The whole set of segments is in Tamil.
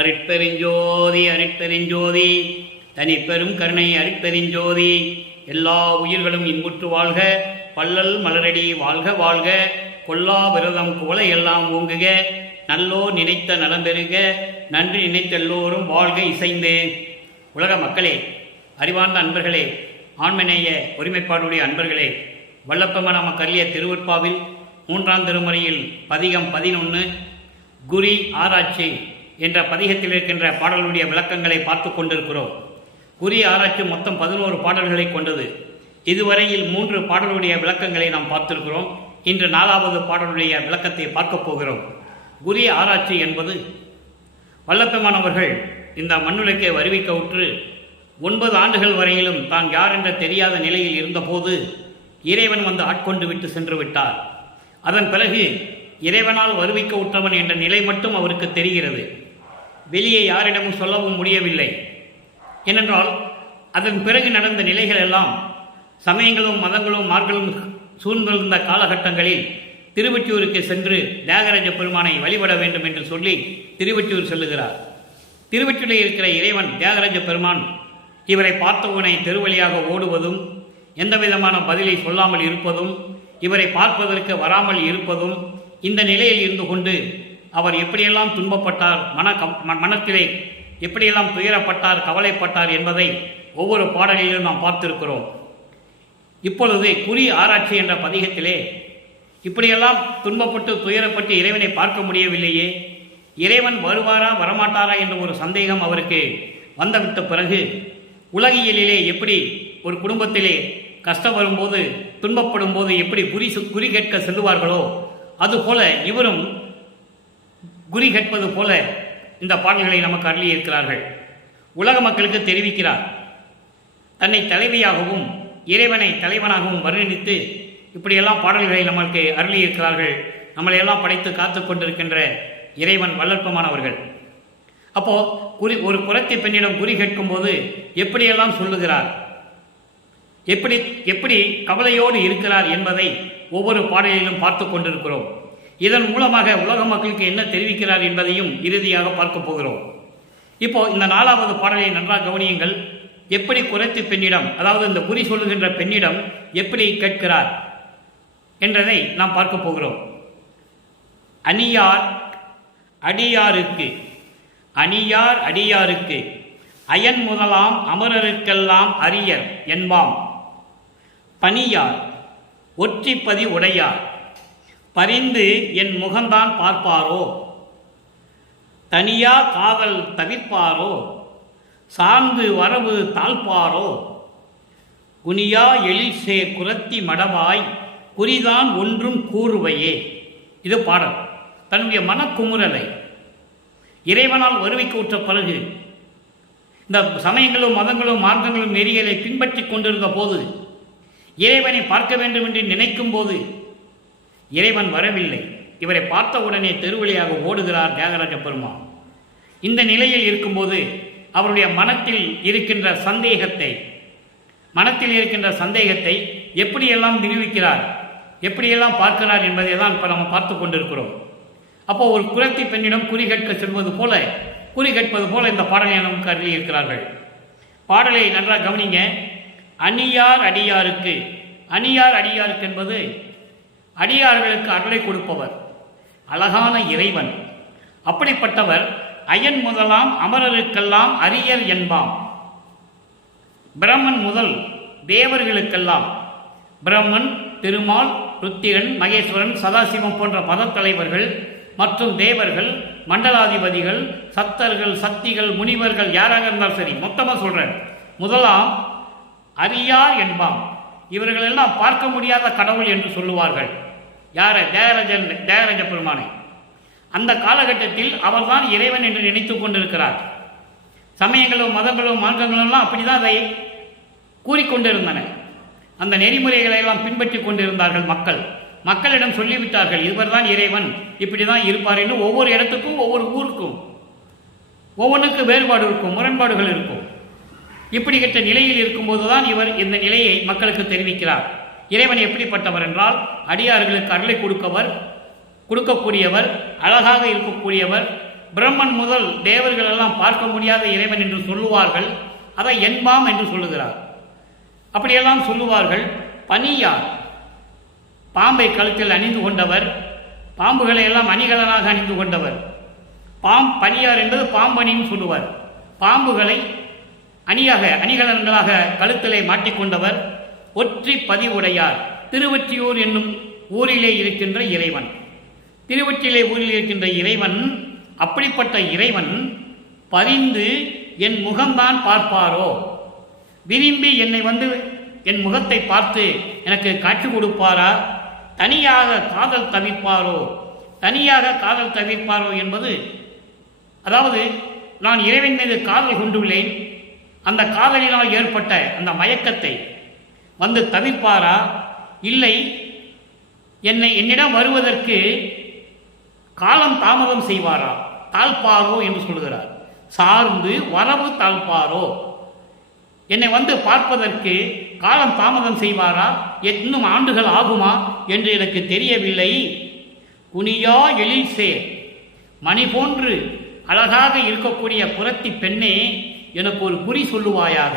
அருட்பெருஞ்சோதி அருட்பெருஞ்சோதி தனிப்பெரும் கருணை அருட்பெருஞ்சோதி. எல்லா உயிர்களும் இன்புற்று வாழ்க, பல்லல் மலரடி வாழ்க வாழ்க, கொல்லா விரதம் குவளை எல்லாம் ஓங்குக, நல்லோ நினைத்த நலம் பெறுக, நன்றி நினைத்த எல்லோரும் வாழ்க இசைந்து. உலக மக்களே, அறிவார்ந்த அன்பர்களே, ஆண்மநேய ஒருமைப்பாடுடைய அன்பர்களே, வல்லப்பமான நமக்கு அருளிய திருவற்பாவில் 3ஆம் திருமுறையில் பதிகம் 11 குறி ஆராய்ச்சி என்ற பதிகத்தில் இருக்கின்ற பாடல்களுடைய விளக்கங்களை பார்த்து கொண்டிருக்கிறோம். குறி ஆராய்ச்சி மொத்தம் 11 பாடல்களை கொண்டது. இதுவரையில் 3 பாடலுடைய விளக்கங்களை நாம் பார்த்திருக்கிறோம். இன்று 4வது பாடலுடைய விளக்கத்தை பார்க்க போகிறோம். குறி ஆராய்ச்சி என்பது வல்லப்பெருமானவர்கள் இந்த மண்ணுலகை வருவிக்க உற்று 9 ஆண்டுகள் வரையிலும் தான் யார் என்ற தெரியாத நிலையில் இருந்தபோது இறைவன் வந்து ஆட்கொண்டு விட்டு சென்று விட்டார். அதன் பிறகு இறைவனால் வருவிக்க உற்றவன் என்ற நிலை மட்டும் அவருக்கு தெரிகிறது. வெளியே யாரிடமும் சொல்லவும் முடியவில்லை. ஏனென்றால் அதன் பிறகு நடந்த நிலைகள் எல்லாம் சமயங்களும் மதங்களும் மார்களும் சூழ்ந்திருந்த காலகட்டங்களில் திருவொற்றியூருக்கு சென்று தியாகராஜ பெருமானை வழிபட வேண்டும் என்று சொல்லி திருவொற்றியூர் செல்லுகிறார். திருவொற்றியூரில் இருக்கிற இறைவன் தியாகராஜ பெருமான் இவரை பார்த்தவுடனே தெருவழியாக ஓடுவதும், எந்த விதமான பதிலை சொல்லாமல் இருப்பதும், இவரை பார்ப்பதற்கு வராமல் இருப்பதும், இந்த நிலையில் இருந்து கொண்டு அவர் எப்படியெல்லாம் துன்பப்பட்டார், மனத்திலே எப்படியெல்லாம் துயரப்பட்டார், கவலைப்பட்டார் என்பதை ஒவ்வொரு பாடலிலும் நாம் பார்த்திருக்கிறோம். இப்பொழுது குறி ஆராய்ச்சி என்ற பதிகத்திலே இப்படியெல்லாம் துன்பப்பட்டு துயரப்பட்டு இறைவனை பார்க்க முடியவில்லையே, இறைவன் வருவாரா வரமாட்டாரா என்ற ஒரு சந்தேகம் அவருக்கு வந்துவிட்ட பிறகு, உலகியலிலே எப்படி ஒரு குடும்பத்திலே கஷ்டம் வரும்போது துன்பப்படும் போது எப்படி குறி கேட்க செல்லுவார்களோ அதுபோல இவரும் குறி கேட்பது போல இந்த பாடல்களை நமக்கு அருளி இருக்கிறார்கள். உலக மக்களுக்கு தெரிவிக்கிறார். தன்னை தலைவியாகவும் இறைவனை தலைவனாகவும் வர்ணித்து இப்படியெல்லாம் பாடல்களை நமக்கு அருளி இருக்கிறார்கள். நம்மளையெல்லாம் படைத்து காத்து கொண்டிருக்கின்ற இறைவன் வல்லற்பமானவர்கள். அப்போ ஒரு குறத்தி பெண்ணிடம் குறி கேட்கும் போது எப்படியெல்லாம் சொல்லுகிறார், எப்படி கவலையோடு இருக்கிறார் என்பதை ஒவ்வொரு பாடலிலும் பார்த்து கொண்டிருக்கிறோம். இதன் மூலமாக உலக மக்களுக்கு என்ன தெரிவிக்கிறார் என்பதையும் இறுதியாக பார்க்க போகிறோம். இப்போ இந்த 4வது பாடலை நன்றாக கவனியுங்கள். எப்படி குறத்தி பெண்ணிடம், அதாவது இந்த குறி சொல்லுகின்ற பெண்ணிடம் எப்படி கேட்கிறார் என்றதை நாம் பார்க்க போகிறோம். அணியார் அடியாருக்கு, அணியார் அடியாருக்கு, அயன் முதலாம் அமரருக்கெல்லாம் அரியர் என்பாம். பணியார் ஒற்றிப்பதி உடையார், பரிந்து என் முகந்தான் பார்ப்பாரோ, தனியா காதல் தவிர்ப்பாரோ, சார்ந்து வரவு தாழ்ப்பாரோ, குனியா எழில்சே குரத்தி மடவாய் குறிதான் ஒன்றும் கூறுவையே. இது பாடல். தன்னுடைய மனக்குமுறலை இறைவனால் வருவிக்க உற்ற பிறகு இந்த சமயங்களும் மதங்களும் மார்க்கங்களும் நெறிகளை பின்பற்றி கொண்டிருந்த போது இறைவனை பார்க்க வேண்டும் என்று நினைக்கும் போது இறைவன் வரவில்லை. இவரை பார்த்த உடனே தெருவழியாக ஓடுகிறார் தியாகராஜ பெருமான். இந்த நிலையில் இருக்கும்போது அவருடைய மனத்தில் இருக்கின்ற சந்தேகத்தை எப்படியெல்லாம் நிரூபிக்கிறார், எப்படியெல்லாம் பார்க்கிறார் என்பதை தான் இப்போ நம்ம பார்த்து கொண்டிருக்கிறோம். அப்போ ஒரு குறத்தி பெண்ணிடம் குறி கேட்க செல்வது போல, குறி கேட்பது போல இந்த பாடலை நமக்கு அருளி இருக்கிறார்கள். பாடலை நன்றாக கவனிங்க. அணியார் அடியாருக்கு, அணியார் அடியாருக்கு என்பது அடியார்களுக்கு அருளை கொடுப்பவர், அழகான இறைவன். அப்படிப்பட்டவர் அயன் முதலாம் அமரருக்கெல்லாம் அரியர் என்பாம். பிரம்மன் முதல் தேவர்களுக்கெல்லாம், பிரம்மன், திருமால், ருத்திரன், மகேஸ்வரன், சதாசிவம் போன்ற மதத்தலைவர்கள் மற்றும் தேவர்கள், மண்டலாதிபதிகள், சத்தர்கள், சக்திகள், முனிவர்கள் யாராக இருந்தாலும் சரி, மொத்தமாக சொல்கிறேன், முதலாம் அரியார் என்பாம். இவர்களெல்லாம் பார்க்க முடியாத கடவுள் என்று சொல்லுவார்கள். யாரை? தியாகராஜ பெருமானை. அந்த காலகட்டத்தில் அவர்தான் இறைவன் என்று நினைத்து கொண்டிருக்கிறார். சமயங்களும் மதங்களும் மார்க்கங்களும் எல்லாம் அப்படிதான் அதை கூறிக்கொண்டிருந்தன. அந்த நெறிமுறைகளை எல்லாம் பின்பற்றி கொண்டிருந்தார்கள். மக்களிடம் சொல்லிவிட்டார்கள், இவர் தான் இறைவன், இப்படி தான் இருப்பார் என்று. ஒவ்வொரு இடத்துக்கும் ஒவ்வொரு ஊருக்கும் ஒவ்வொன்றுக்கு வேறுபாடு இருக்கும், முரண்பாடுகள் இருக்கும். இப்படிப்பட்ட நிலையில் இருக்கும்போதுதான் இவர் இந்த நிலையை மக்களுக்கு தெரிவிக்கிறார். இறைவன் எப்படிப்பட்டவர் என்றால் அடியார்களுக்கு அருளை கொடுக்கக்கூடியவர், அழகாக இருக்கக்கூடியவர், பிரம்மன் முதல் தேவர்கள் எல்லாம் பார்க்க முடியாத இறைவன் என்று சொல்லுவார்கள். அதை என்பாம் என்று சொல்லுகிறார். அப்படியெல்லாம் சொல்லுவார்கள். பனியார் பாம்பை கழுத்தில் அணிந்து கொண்டவர், பாம்புகளை எல்லாம் அணிகலனாக அணிந்து கொண்டவர். பனியார் என்பது பாம்பணின்னு சொல்லுவார். பாம்புகளை அணிகலன்களாக கழுத்திலே மாட்டிக்கொண்டவர். ஒற்றி பதிவுடையார் திருவொற்றியூர் என்னும் ஊரிலே இருக்கின்ற இறைவன். திருவொற்றிலே ஊரில் இருக்கின்ற இறைவன், அப்படிப்பட்ட இறைவன் பரிந்து என் முகம்தான் பார்ப்பாரோ, விரும்பி என்னை வந்து என் முகத்தை பார்த்து எனக்கு காட்சி கொடுப்பாரா, தனியாக காதல் தவிர்ப்பாரோ. தனியாக காதல் தவிர்ப்பாரோ என்பது, அதாவது நான் இறைவன் மீது காதல் கொண்டுள்ளேன், அந்த காதலினால் ஏற்பட்ட அந்த மயக்கத்தை வந்து தவிர்ப்பாரா, இல்லை என்னிடம் வருவதற்கு காலம் தாமதம் செய்வாரா, தாழ்ப்பாரோ என்று சொல்கிறார். சார்ந்து வரவு தாழ்ப்பாரோ, என்னை வந்து பார்ப்பதற்கு காலம் தாமதம் செய்வாரா, இன்னும் ஆண்டுகள் ஆகுமா என்று எனக்கு தெரியவில்லை. குனியா எழில் சேர் மணி போன்று அழகாக இருக்கக்கூடிய புரத்தி பெண்ணே, எனக்கு ஒரு குறி சொல்லுவாயாக.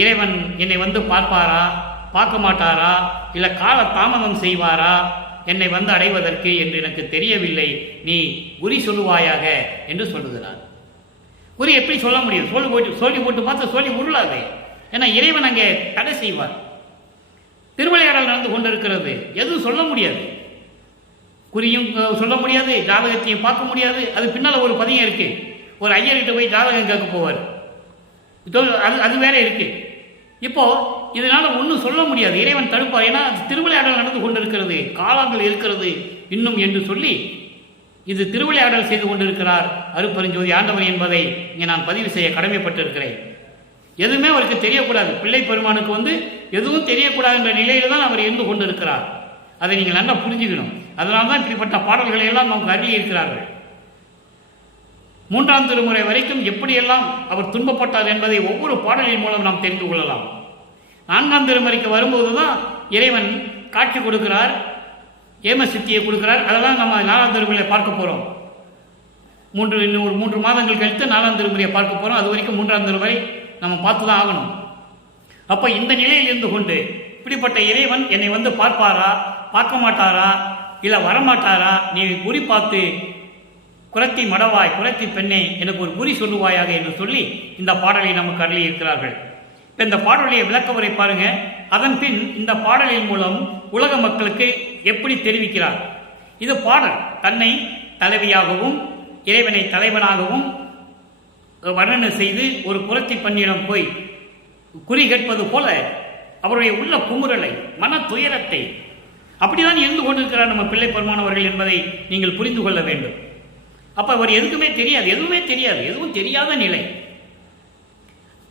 இறைவன் என்னை வந்து பார்ப்பாரா, பார்க்க மாட்டாரா, இல்லை கால தாமதம் செய்வாரா என்னை வந்து அடைவதற்கு என்று எனக்கு தெரியவில்லை, நீ குறி சொல்லுவாயாக என்று சொல்லுகிறார். குறி எப்படி சொல்ல முடியும்? சொல்லி போட்டு பார்த்து சொல்லி உருளாது. ஏன்னா இறைவன் அங்கே தடை செய்வார். திருவிளையாடல் நடந்து கொண்டிருக்கிறது, எதுவும் சொல்ல முடியாது. குறியும் சொல்ல முடியாது, ஜாதகத்தையும் பார்க்க முடியாது. அது பின்னால் ஒரு பதியம் இருக்கு. ஒரு ஐயர்கிட்ட போய் ஜாதகம் கேட்க போவார், அது வேற இருக்கு. இப்போ இதனால ஒன்றும் சொல்ல முடியாது. இறைவன் தடுப்பார். ஏன்னா திருவிளையாடல் நடந்து கொண்டிருக்கிறது, காலங்கள் இருக்கிறது இன்னும் என்று சொல்லி இது திருவிளையாடல் செய்து கொண்டிருக்கிறார் அருட்பெருஞ்சோதி ஆண்டவர் என்பதை இங்கே நான் பதிவு செய்ய கடமைப்பட்டிருக்கிறேன். எதுவுமே அவருக்கு தெரியக்கூடாது. பிள்ளை பெருமானுக்கு வந்து எதுவும் தெரியக்கூடாது என்ற நிலையில தான் அவர் இருந்து கொண்டிருக்கிறார். அதை நீங்கள் நல்லா புரிஞ்சுக்கணும். அதனால தான் இப்படிப்பட்ட பாடல்களை எல்லாம் நமக்கு அருளி இருக்கிறார்கள். 3ஆம் திருமுறை வரைக்கும் எப்படியெல்லாம் அவர் துன்பப்பட்டார் என்பதை ஒவ்வொரு பாடலின் மூலம் நாம் தெரிந்து கொள்ளலாம். 4ஆம் திருமுறைக்கு வரும்போது தான் இறைவன் காட்சி கொடுக்கிறார், ஏம சித்தியை கொடுக்கிறார். அதெல்லாம் நம்ம 4ஆம் திருமுறையை பார்க்க போகிறோம். இன்னும் ஒரு 3 மாதங்கள் கழித்து 4ஆம் திருமுறையை பார்க்க போகிறோம். அது வரைக்கும் 3ஆம் திருமுறை நம்ம பார்த்து தான் ஆகணும். அப்போ இந்த நிலையில் இருந்து கொண்டு இப்படிப்பட்ட இறைவன் என்னை வந்து பார்ப்பாரா, பார்க்க மாட்டாரா, இல்லை வரமாட்டாரா, நீ குறி பார்த்து குரத்தி மடவாய், குரத்தி பெண்ணே, எனக்கு ஒரு குறி சொல்லுவாயாக என்று சொல்லி இந்த பாடலை நமக்கு அருளி இருக்கிறார்கள். இப்போ இந்த பாடலுடைய விளக்கவரை பாருங்க. அதன் பின் இந்த பாடலின் மூலம் உலக மக்களுக்கு எப்படி தெரிவிக்கிறார். இது பாடல் தன்னை தலைவியாகவும் இறைவனை தலைவனாகவும் வர்ணனை செய்து ஒரு குரத்தி பெண்ணிடம் போய் குறி கேட்பது போல அவருடைய உள்ள குமுறலை, மன துயரத்தை அப்படிதான் இருந்து கொண்டிருக்கிறார் நம்ம பிள்ளை பெருமானவர்கள் என்பதை நீங்கள் புரிந்து கொள்ள வேண்டும். அப்போ அவர் எதுவுமே தெரியாது, எதுவும் தெரியாத நிலை.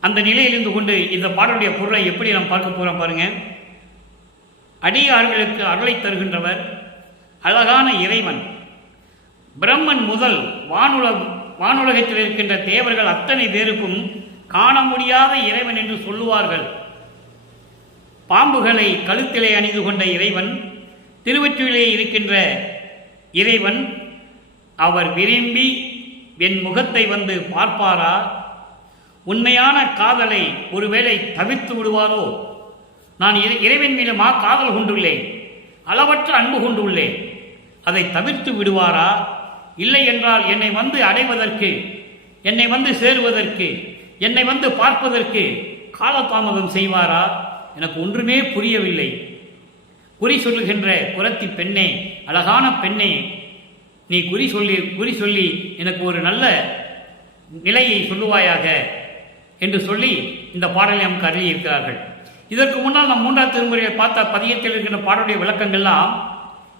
அந்த நிலையில் இருந்து கொண்டு இந்த பாடலுடைய பொருளை எப்படி நாம் பார்க்க போகிறோம் பாருங்க. அடியார்களுக்கு அருளை தருகின்றவர் அழகான இறைவன். பிரம்மன் முதல் வானுலகத்தில் இருக்கின்ற தேவர்கள் அத்தனை பேருக்கும் காண முடியாத இறைவன் என்று சொல்லுவார்கள். பாம்புகளை கழுத்திலே அணிந்து கொண்ட இறைவன், திருவொற்றியூரிலே இருக்கின்ற இறைவன், அவர் விரும்பி என் முகத்தை வந்து பார்ப்பாரா, உண்மையான காதலை ஒருவேளை தவிர்த்து விடுவாரோ. நான் இறைவன் மீது காதல் கொண்டுள்ளேன், அளவற்ற அன்பு கொண்டுள்ளேன், அதை தவிர்த்து விடுவாரா, இல்லை என்றால் என்னை வந்து அடைவதற்கு, என்னை வந்து சேருவதற்கு, என்னை வந்து பார்ப்பதற்கு காலதாமதம் செய்வாரா, எனக்கு ஒன்றுமே புரியவில்லை. குறி சொல்லுகின்ற குரத்தி பெண்ணே, அழகான பெண்ணே, நீ குறி சொல்லி எனக்கு ஒரு நல்ல நிலையை சொல்லுவாயாக என்று சொல்லி இந்த பாடலை நமக்கு அருளி இருக்கிறார்கள். இதற்கு முன்னால் நம் 3ஆம் திருமுறையை பார்த்த பதியத்தில் இருக்கின்ற பாடலுடைய விளக்கங்கள்லாம்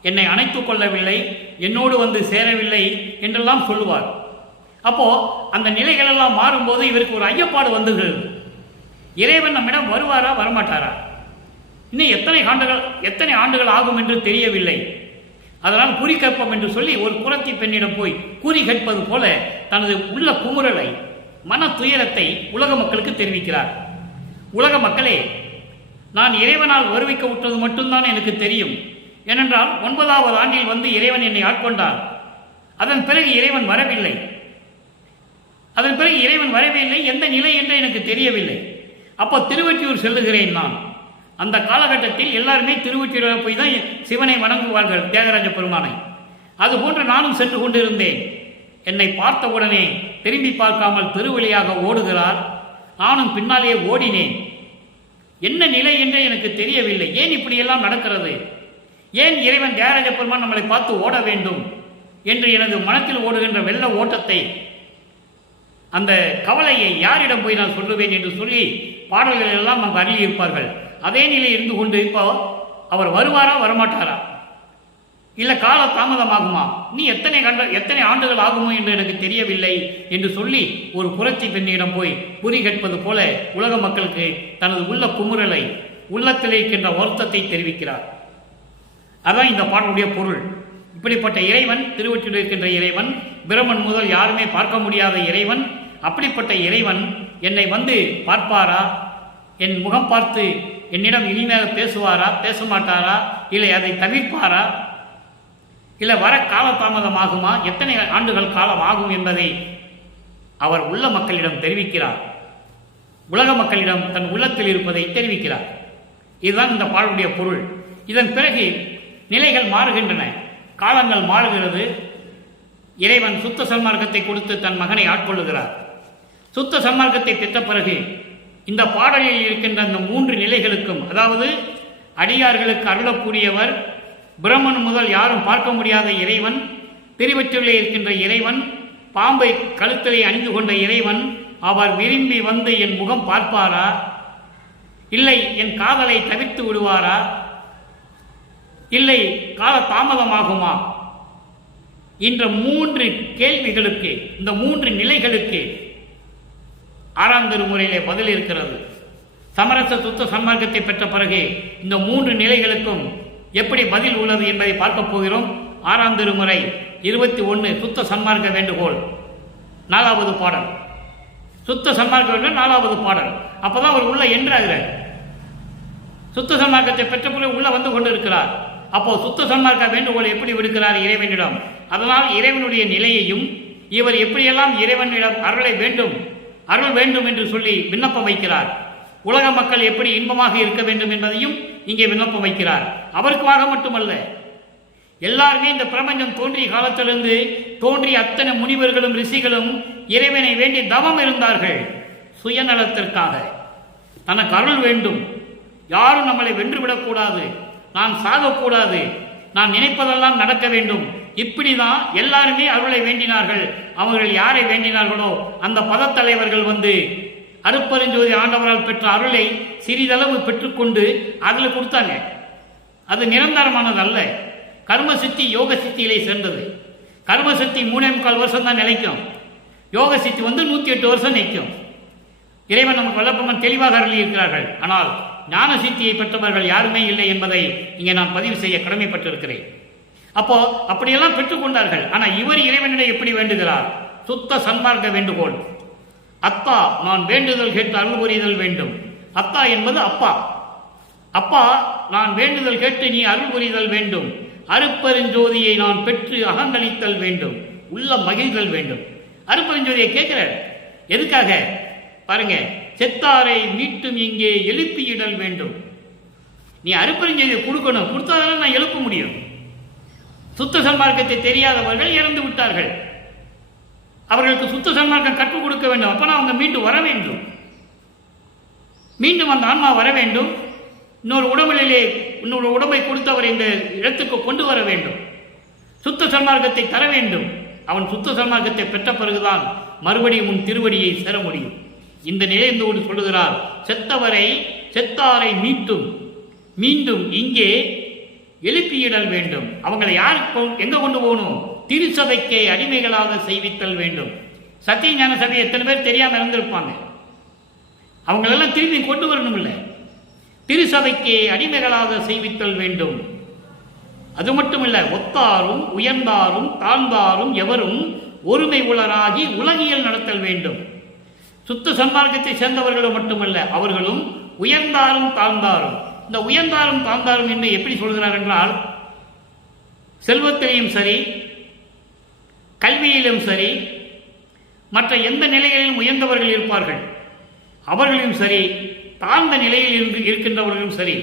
என்னை அணைத்துக் கொள்ளவில்லை, என்னோடு வந்து சேரவில்லை என்றெல்லாம் சொல்லுவார். அப்போ அந்த நிலைகள் எல்லாம் மாறும்போது இவருக்கு ஒரு ஐயப்பாடு வந்துகிறது. இறைவன் நம்மிடம் வருவாரா, வரமாட்டாரா, இன்னும் எத்தனை ஆண்டுகள் ஆகும் என்று தெரியவில்லை. அதனால் குறி கேட்போம் என்று சொல்லி ஒரு குரத்தி பெண்ணிடம் போய் குறி கேட்பது போல தனது உள்ள குமுறலை, மன துயரத்தை உலக மக்களுக்கு தெரிவிக்கிறார். உலக மக்களே, நான் இறைவனால் வருவிக்க விட்டது மட்டும்தான் எனக்கு தெரியும். ஏனென்றால் 9ஆவது ஆண்டில் வந்து இறைவன் என்னை ஆட்கொண்டார். அதன் பிறகு இறைவன் வரவில்லை. எந்த நிலை என்று எனக்கு தெரியவில்லை. அப்போ திருவொற்றியூர் செல்லுகிறேன் நான். அந்த காலகட்டத்தில் எல்லாருமே திருவொற்றியூர் போய் தான் சிவனை வணங்குவார்கள், தியாகராஜ பெருமானை. அதுபோன்று நானும் சென்று கொண்டிருந்தேன். என்னை பார்த்தவுடனே திரும்பி பார்க்காமல் திருவழியாக ஓடுகிறார். நானும் பின்னாலே ஓடினேன். என்ன நிலை என்று எனக்கு தெரியவில்லை. ஏன் இப்படியெல்லாம் நடக்கிறது? ஏன் இறைவன் தியாகராஜ பெருமான் நம்மளை பார்த்து ஓட வேண்டும் என்று எனது மனத்தில் ஓடுகின்ற வெள்ள ஓட்டத்தை, அந்த கவலையை யாரிடம் போய் நான் சொல்லுவேன் என்று சொல்லி பாடல்கள் எல்லாம் நமக்கு அருளியிருப்பார்கள். அதே நிலை இருந்து கொண்டு இப்போ அவர் வருவாரா வரமாட்டாரா, இல்லை கால தாமதமாகுமா, நீ எத்தனை ஆண்டுகள் ஆகுமோ என்று எனக்கு தெரியவில்லை என்று சொல்லி ஒரு புரட்சி பெண்ணிடம் போய் குறி கேட்பது போல உலக மக்களுக்கு தனது உள்ள குமுறலை, உள்ளத்தில் இருக்கின்ற வருத்தத்தை தெரிவிக்கிறார். அதான் இந்த பாடலுடைய பொருள். இப்படிப்பட்ட இறைவன், திருவொற்றியூரில் இருக்கின்ற இறைவன், பிரமன் முதல் யாருமே பார்க்க முடியாத இறைவன். அப்படிப்பட்ட இறைவன் என்னை வந்து பார்ப்பாரா, என் முகம் பார்த்து என்னிடம் இனிமையாக பேசுவாரா, பேச மாட்டாரா, இல்லை அதை தவிர்ப்பாரா, இல்லை வர காலதாமதமாகுமா, எத்தனை ஆண்டுகள் காலம் ஆகும் என்பதை அவர் உள்ள மக்களிடம் தெரிவிக்கிறார். உலக மக்களிடம் தன் உள்ளத்தில் இருப்பதை தெரிவிக்கிறார். இதுதான் இந்த பாடலுடைய பொருள். இதன் பிறகு நிலைகள் மாறுகின்றன, காலங்கள் மாறுகிறது. இறைவன் சுத்த சன்மார்க்கத்தை கொடுத்து தன் மகனை ஆட்கொள்ளுகிறார். சுத்த சன்மார்க்கத்தை பெற்ற பிறகு இந்த பாடலில் இருக்கின்ற இந்த 3 நிலைகளுக்கும், அதாவது அடியார்களுக்கு அருளக்கூடியவர், பிரம்மன் முதல் யாரும் பார்க்க முடியாத இறைவன், திருவொற்றியூரில் இருக்கின்ற இறைவன், பாம்பை கழுத்திலே அணிந்து கொண்ட இறைவன், அவர் விரும்பி வந்து என் முகம் பார்ப்பாரா, இல்லை என் காதலை தவிர்த்து விடுவாரா, இல்லை கால தாமதமாகுமா, என்ற 3 கேள்விகளுக்கு, இந்த 3 நிலைகளுக்கு 6ஆம் திருமுறையிலே பதில் இருக்கிறது. சமரச சுத்த சன்மார்க்கத்தை பெற்ற பிறகு இந்த 3 நிலைகளுக்கும் எப்படி பதில் உள்ளது என்பதை பார்க்க போகிறோம். 6ஆம் திருமுறை 21 சுத்த சன்மார்க்க வேண்டுகோள் 4வது பாடல். சுத்த சன்மார்க்க வேண்டும் 4வது பாடல். அப்பதான் அவர் உள்ள என்றாகிறார். சுத்த சன்மார்க்கத்தை பெற்ற பிறகு உள்ள வந்து கொண்டிருக்கிறார். அப்போ சுத்த சன்மார்க்க வேண்டுகோள் எப்படி விடுக்கிறார் இறைவனிடம். அதனால் இறைவனுடைய நிலையையும், இவர் எப்படியெல்லாம் இறைவனிடம் அருள் வேண்டும் என்று சொல்லி விண்ணப்பம் வைக்கிறார். உலக மக்கள் எப்படி இன்பமாக இருக்க வேண்டும் என்பதையும் இங்கே விண்ணப்பம் வைக்கிறார். அவருக்காக மட்டுமல்ல, எல்லாருமே இந்த பிரபஞ்சம் தோன்றிய காலத்திலிருந்து தோன்றிய அத்தனை முனிவர்களும் ரிஷிகளும் இறைவனை வேண்டி தவம் இருந்தார்கள். சுயநலத்திற்காக தனக்கு அருள் வேண்டும், யாரும் நம்மளை வென்றுவிடக்கூடாது, நான் சாகக்கூடாது, நான் நினைப்பதெல்லாம் நடக்க வேண்டும், இப்படிதான் எல்லாருமே அருளை வேண்டினார்கள். அவர்கள் யாரை வேண்டினார்களோ அந்த பதத்தலைவர்கள் வந்து அருட்பெருஞ்சோதி ஆண்டவரால் பெற்ற அருளை சிறிதளவு பெற்றுக்கொண்டு அதில் கொடுத்தாங்க. அது நிரந்தரமானது அல்ல. கர்மசித்தி யோக சித்தியிலே சேர்ந்தது. கர்மசக்தி 3.25 வருஷம் தான் நிலைக்கும். யோக சித்தி 108 வருஷம் நிற்கும். இறைவன் நமக்கு வல்லப்பமன் தெளிவாக அருளி இருக்கிறார்கள். ஆனால் ஞான சித்தியை பெற்றவர்கள் யாருமே இல்லை என்பதை இங்கே நான் பதிவு செய்ய கடமைப்பட்டிருக்கிறேன். அப்போ அப்படியெல்லாம் பெற்றுக்கொண்டார்கள். ஆனால் இவர் இறைவனிடம் எப்படி வேண்டுகிறார்? சுத்த சன்மார்க்க வேண்டுகோள். அத்தா, நான் வேண்டுதல் கேட்டு அருள் புரிதல் வேண்டும். அத்தா என்பது அப்பா. அப்பா, நான் வேண்டுதல் கேட்டு நீ அருள் புரிதல் வேண்டும். அருட்பெருஞ்சோதியை நான் பெற்று அகங்களித்தல் வேண்டும், உள்ள மகிழ்தல் வேண்டும். அருட்பெருஞ்சோதியை கேட்கிறார். எதுக்காக பாருங்க, செத்தாரை மீட்டும் இங்கே எழுப்பியிடல் வேண்டும். நீ அருட்பெருஞ்சோதியை கொடுக்கணும், கொடுத்தாதான் நான் எழுப்ப முடியும். சுத்த சன்மார்க்கத்தை தெரியாதவர்கள் இறந்து விட்டார்கள். அவர்களுக்கு சுத்த சன்மார்க்கம் கற்றுக் கொடுக்க வேண்டும். அப்பனா அவங்க மீண்டும் வர வேண்டும். மீண்டும் அந்த ஆன்மா வர வேண்டும். இன்னொரு உடம்பை கொடுத்தவர் இந்த இடத்துக்கு கொண்டு வர வேண்டும். சுத்த சன்மார்க்கத்தை தர வேண்டும். அவன் சுத்த சன்மார்க்கத்தை பெற்ற பிறகுதான் மறுபடியும் உன் திருவடியை சேர முடியும். இந்த நிலையந்தோடு சொல்லுகிறார், செத்தாரை மீண்டும் இங்கே எழுப்பியிடல் வேண்டும். அவங்களை யாருக்கு எங்க கொண்டு போகணும்? திருச்சபைக்கே அடிமைகளாக செய்வித்தல் வேண்டும். சத்திய ஞான சபை எத்தனை பேர் தெரியாம இருந்திருப்பாங்க. அவங்களெல்லாம் திரும்பி கொண்டு வரணும். இல்லை, திருச்சபைக்கே அடிமைகளாக செய்வித்தல் வேண்டும். அது மட்டும் இல்ல, ஒத்தாரும் உயர்ந்தாரும் தாழ்ந்தாரும் எவரும் ஒருமை உளராகி உலகியல் நடத்தல் வேண்டும். சுத்த சன்மார்க்கத்தை சேர்ந்தவர்களும் மட்டுமல்ல, அவர்களும் உயர்ந்தாரும் தாழ்ந்தாரும். இந்த உயர்ந்தாரும் தாழ்ந்தாரும் என்று எப்படி சொல்கிறார் என்றால், செல்வத்திலையும் சரி, கல்வியிலும் சரி, மற்ற எந்த நிலைகளிலும் உயர்ந்தவர்கள் இருப்பார்கள், அவர்களும் சரி, தாழ்ந்த நிலையில் இருக்கின்றவர்களும் சரி,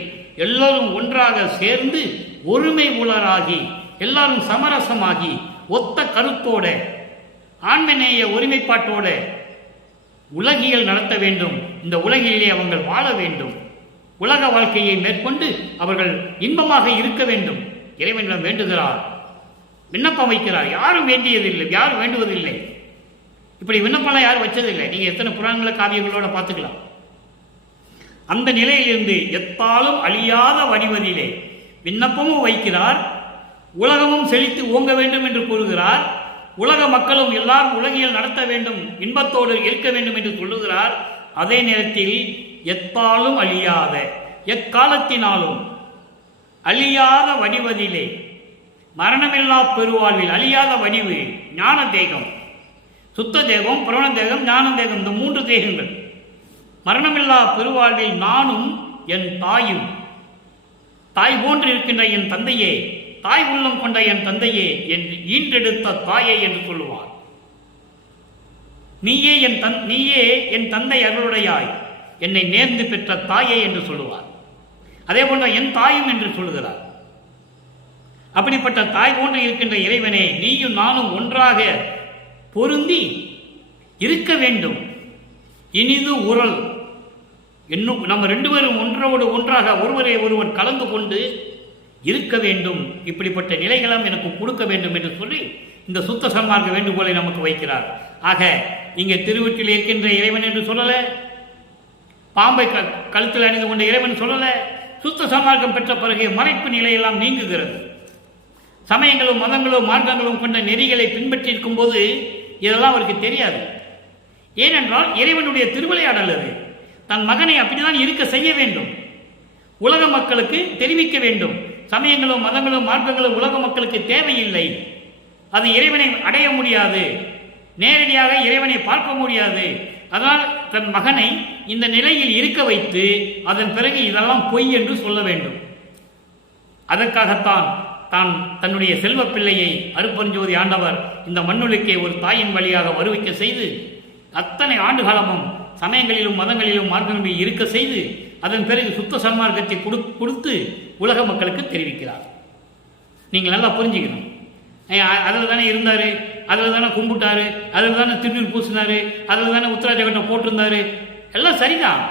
எல்லோரும் ஒன்றாக சேர்ந்து ஒருமை உளராகி எல்லாரும் சமரசமாகி ஒத்த கருத்தோட ஆன்மநேய ஒருமைப்பாட்டோட உலகியல் நடத்த வேண்டும். இந்த உலகிலே அவர்கள் வாழ வேண்டும். உலக வாழ்க்கையை மேற்கொண்டு அவர்கள் இன்பமாக இருக்க வேண்டும். இறைவனிடம் வேண்டுகிறார், விண்ணப்பம் வைக்கிறார். யாரும் வேண்டியதில்லை, யாரும் வேண்டுவதில்லை. இப்படி விண்ணப்பம்லாம் யாரும் வச்சதில்லை. நீங்க எத்தனை புராணங்கள காவியங்களோட பார்த்துக்கலாம். அந்த நிலையிலிருந்து எத்தாலும் அழியாத வடிவதிலே விண்ணப்பமும் வைக்கிறார். உலகமும் செழித்து ஓங்க வேண்டும் என்று கூறுகிறார். உலக மக்களும் எல்லாரும் உலகியல் நடத்த வேண்டும், இன்பத்தோடு இருக்க வேண்டும் என்று சொல்லுகிறார். அதே நேரத்தில் எத்தாலும் அழியாத, எக்காலத்தினாலும் அழியாத வடிவதிலே, மரணமில்லா பெருவாழ்வில் அழியாத வடிவு ஞான தேகம், சுத்த தேகம், புரண தேகம், ஞான தேகம், இந்த 3 தேகங்கள். மரணமில்லா பெருவாழ்வில் நானும் என் தாயும், தாய் போன்று இருக்கின்ற என் தந்தையே, தாய் உள்ளம் கொண்ட என் தந்தையே என்று ஈன்றெடுத்த தாயை என்று சொல்லுவார். நீயே என் தந்தை அருளுடையாய், என்னை நேர்ந்து பெற்ற தாயை என்று சொல்லுவார். அதே போன்ற என் தாயும் என்று சொல்லுகிறார். அப்படிப்பட்ட தாய் போன்று இருக்கின்ற இறைவனே, நீயும் நானும் ஒன்றாக பொருந்தி இருக்க வேண்டும். இனிது உரல் இன்னும் நம்ம 2 பேரும் ஒன்றோடு ஒன்றாக ஒருவரை ஒருவர் கலந்து கொண்டு இருக்க வேண்டும். இப்படிப்பட்ட நிலைகளும் எனக்கு கொடுக்க வேண்டும் என்று சொல்லி இந்த சுத்த சன்மார்க்க வேண்டுகோளை நமக்கு வைக்கிறார். ஆக இங்கே திருவற்றில் இருக்கின்ற இறைவன் என்று சொல்லல, பாம்பை கழுத்தில் அணிந்து கொண்ட இறைவன் சொல்லல. சுத்த சன்மார்க்கம் பெற்ற பிறகு மறைப்பு நிலையெல்லாம் நீங்குகிறது. சமயங்களும் மதங்களும் மார்க்கங்களும் கொண்ட நெறிகளை பின்பற்றி இருக்கும் போது இதெல்லாம் அவருக்கு தெரியாது. ஏனென்றால் இறைவனுடைய திருவிளையாடல் அது. தன் மகனை அப்படிதான் இருக்க செய்ய வேண்டும், உலக மக்களுக்கு தெரிவிக்க வேண்டும். சமயங்களும் மதங்களும் மார்க்கங்களும் உலக மக்களுக்கு தேவையில்லை. அது இறைவனை அடைய முடியாது, நேரடியாக இறைவனை பார்க்க முடியாது. அதனால் தன் மகனை இந்த நிலையில் இருக்க வைத்து அதன் பிறகு இதெல்லாம் பொய் என்று சொல்ல வேண்டும். அதற்காகத்தான் தான் தன்னுடைய செல்வ பிள்ளையை அருப்பெருஞ்சோதி ஆண்டவர் இந்த மண்ணுலகே ஒரு தாயின் வழியாக வருவிக்க செய்து அத்தனை ஆண்டு காலமும் சமயங்களிலும் மதங்களிலும் மார்க்கங்களிலும் இருக்க செய்து அதன் பிறகு சுத்த சன்மார்க்கத்தை கொடுத்து உலக மக்களுக்கு தெரிவிக்கிறார். நீங்கள் நல்லா புரிஞ்சுக்கணும். அதில் தானே இருந்தார், அதில் தானே கும்பிட்டாரு, அதில் தானே திருநீர் பூசினார், அதில் தானே உத்தராஜகட்டம் போட்டிருந்தார், எல்லாம் சரிதான்.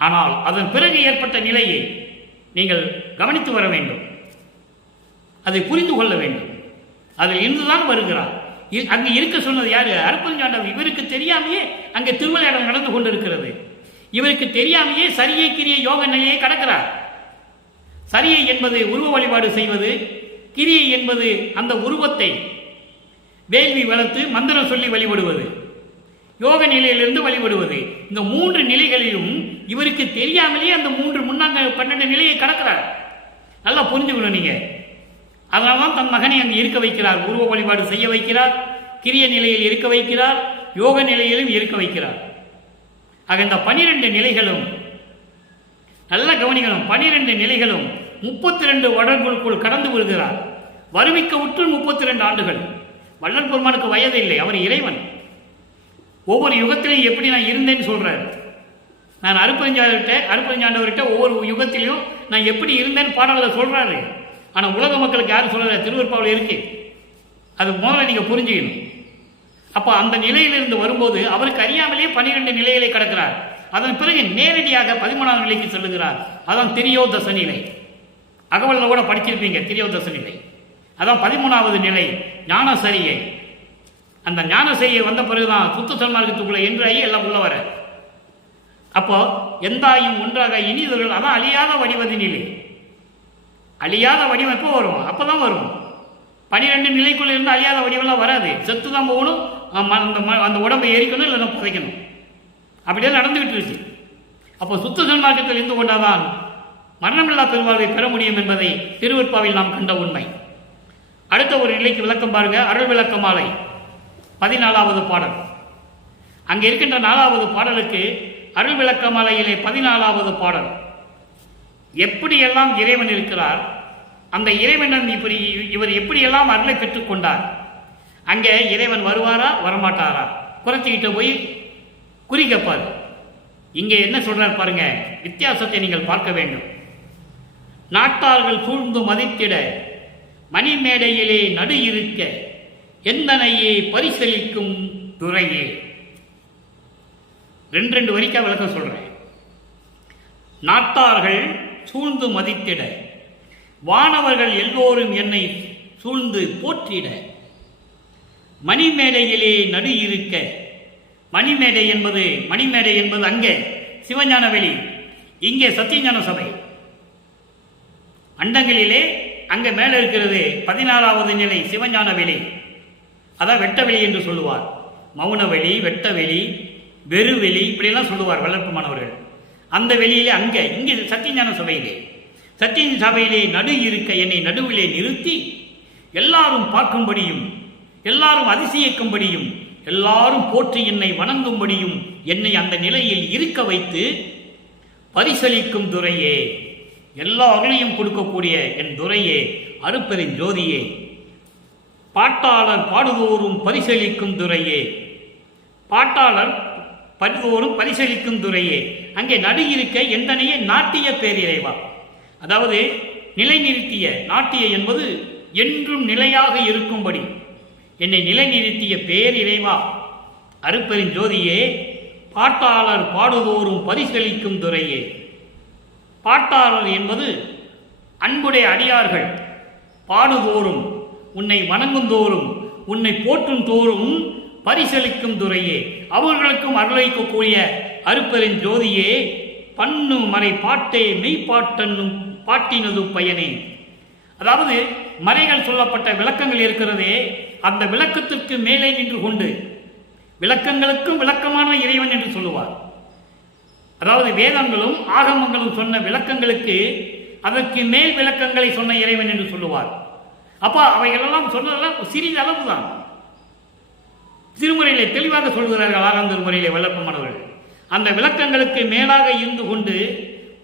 ஆனால் அதன் பிறகு ஏற்பட்ட நிலையை நீங்கள் கவனித்து வர வேண்டும், அதை புரிந்து கொள்ள வேண்டும். அதில் இருந்துதான் வருகிறார். அங்கே இருக்க சொன்னது யாரு? அருப்பெருஞ்சாண்டவர். இவருக்கு தெரியாமையே அங்கே திருவிளையாடல் நடந்து கொண்டிருக்கிறது. இவருக்கு தெரியாமையே சரியை கிரிய யோக நிலையை கடக்கிறார். சரியை என்பது உருவ வழிபாடு செய்வது, கிரியை என்பது அந்த உருவத்தை வேள்வி வளர்த்து மந்திரம் சொல்லி வழிபடுவது, யோக நிலையிலிருந்து வழிபடுவது. இந்த 3 நிலைகளிலும் இவருக்கு தெரியாமலேயே அந்த 3 முன்னாங்க 12 நிலையை கடக்கிறார். நல்லா புரிஞ்சுக்கணும் நீங்க. அதனால்தான் தன் மகனை அங்கு இருக்க வைக்கிறார். உருவ வழிபாடு செய்ய வைக்கிறார், கிரிய நிலையில் இருக்க வைக்கிறார், யோக நிலையிலும் இருக்க வைக்கிறார். ஆக இந்த 12 நிலைகளும் நல்ல கவனிக்கணும். 12 நிலைகளும் 32 வருடங்களுக்குள் கடந்து வருகிறார். வருவிக்க உற்று 32 ஆண்டுகள். வள்ளல் பெருமானுக்கு வயது இல்லை, அவர் இறைவன். ஒவ்வொரு யுகத்திலையும் எப்படி நான் இருந்தேன்னு சொல்றார். நான் அருப்பெருஞ்சாண்டவர்கிட்ட ஒவ்வொரு யுகத்திலையும் நான் எப்படி இருந்தேன்னு பாடல்களை சொல்றாரு. ஆனால் உலக மக்களுக்கு யாரும் சொல்லல, திருவருப்பாவில் இருக்கு. அது முதல்ல நீங்க புரிஞ்சுக்கணும். அப்போ அந்த நிலையிலிருந்து வரும்போது அவருக்கு அறியாமலேயே 12 நிலைகளை கடக்கிறார். அதன் பிறகு நேரடியாக 13ஆம் நிலைக்கு செல்லுகிறார். அதான் திரியோதச நிலை. அகவல்ல கூட படிச்சிருப்பீங்க திரியோதச நிலை. அதான் 13வது நிலை, ஞானசரியை. அந்த ஞானசரியை வந்த பிறகுதான் சுத்த சன்மார்க்கத்துக்குள்ள என்றாயி எல்லாம் உள்ள வர. அப்போ எந்தாயும் ஒன்றாக இனிதொருள், அதான் அழியாத வடிவதி நிலை. அழியாத வடிவம் எப்போ வரும்? அப்போதான் வரும். 12 நிலைக்குள்ள இருந்து அழியாத வடிவெல்லாம் வராது. செத்து தான் போகணும், அந்த உடம்பை எரிக்கணும், இல்லைன்னா புதைக்கணும். அப்படியே நடந்துகிட்டு இருக்கு. அப்போ சுத்த சன்மார்க்கத்தில் இருந்து கொண்டாதான் மரணமில்லா பெருவாழ்வை பெற முடியும் என்பதை திருவருட்பாவில் நாம் கண்ட உண்மை. அடுத்த ஒரு நிலைக்கு விளக்கம் பாருங்க. அருள் விளக்க மாலை 14வது பாடல். அங்கே இருக்கின்ற 4வது பாடலுக்கு அருள் விளக்க மாலையிலே 14வது பாடல். எப்படியெல்லாம் இறைவன் இருக்கிறார், அந்த இறைவனிடம் இவர் எப்படியெல்லாம் அருளை பெற்றுக்கொண்டார், அங்கே இறைவன் வருவாரா வரமாட்டாரா குறைச்சிக்கிட்ட போய் குறி கேட்பார். இங்கே என்ன சொல்றார் பாருங்க, வித்தியாசத்தை நீங்கள் பார்க்க வேண்டும். நாட்டார்கள் சூழ்ந்து மதித்திட மணிமேடையிலே நடு இருக்க எந்தனையே பரிசளிக்கும் துறையே. ரெண்டு வரிக்கா விளக்கம் சொல்றேன். நாட்டார்கள் சூழ்ந்து மதித்திட, வானவர்கள் எல்லோரும் என்னை சூழ்ந்து போற்றிட, மணிமேடையிலே நடு இருக்க. மணிமேடை என்பது அங்கே சிவஞான வெளி, இங்கே சத்தியஞான சபை. அண்டங்களிலே அங்கே மேலே இருக்கிறது 16வது நிலை சிவஞான வெளி, அதான் வெட்டவெளி என்று சொல்லுவார். மௌனவெளி, வெட்டவெளி, வெறுவெளி இப்படியெல்லாம் சொல்லுவார் வளர்ப்பு மாணவர்கள். அந்த வெளியிலே இங்கே சத்தியஞான சபையிலே, சத்திய சபையிலே நடு இருக்க என்னை நடுவிலே நிறுத்தி எல்லாரும் பார்க்கும்படியும் எல்லாரும் அதிசயிக்கும்படியும் எல்லாரும் போற்றி என்னை வணங்கும்படியும் என்னை அந்த நிலையில் இருக்க வைத்து பரிசளிக்கும் துறையே, எல்லா அருளையும் கொடுக்கக்கூடிய என் துறையே, அருட்பெருஞ்சோதியே, பாட்டாளர் பாடுதோறும் பரிசளிக்கும் துறையே, பாட்டாளர் படுதோறும் பரிசளிக்கும் துறையே. அங்கே நடு இருக்க எந்தனையே நாட்டிய பேரிறைவா, அதாவது நிலைநிறுத்திய. நாட்டிய என்பது என்றும் நிலையாக இருக்கும்படி என்னை நிலைநிறுத்திய பேரிறைவா, அருட்பெருஞ்சோதியே, பாட்டாளர் பாடுதோறும் பரிசளிக்கும் துறையே. பாட்டாளர் என்பது அன்புடைய அடியார்கள் பாடுதோறும், உன்னை வணங்குந்தோறும், உன்னை போற்றும் தோறும் பரிசளிக்கும் துறையே, அவர்களுக்கும் அருளைக்கக்கூடிய அருட்பெருஞ்சோதியே, பண்ணு மறை பாட்டே மெய்ப்பாட்டன்னும் பாட்டினது பயனே. அதாவது மறைகள் சொல்லப்பட்ட விளக்கங்கள் இருக்கிறதே, அந்த விளக்கத்திற்கு மேலே நின்று கொண்டு விளக்கங்களுக்கும் விளக்கமான இறைவன் என்று சொல்லுவார். அதாவது வேதங்களும் ஆகமங்களும் சொன்ன விளக்கங்களுக்கு அதற்கு மேல் விளக்கங்களை சொன்ன இறைவன் என்று சொல்லுவார். அப்போ அவைகளெல்லாம் சொன்னதெல்லாம் சிறிதளவு தான். திருமுறையிலே தெளிவாக சொல்கிறார்கள். 6ஆம் திருமுறையிலே வல்லப்பமானவர்கள் அந்த விளக்கங்களுக்கு மேலாக இருந்து கொண்டு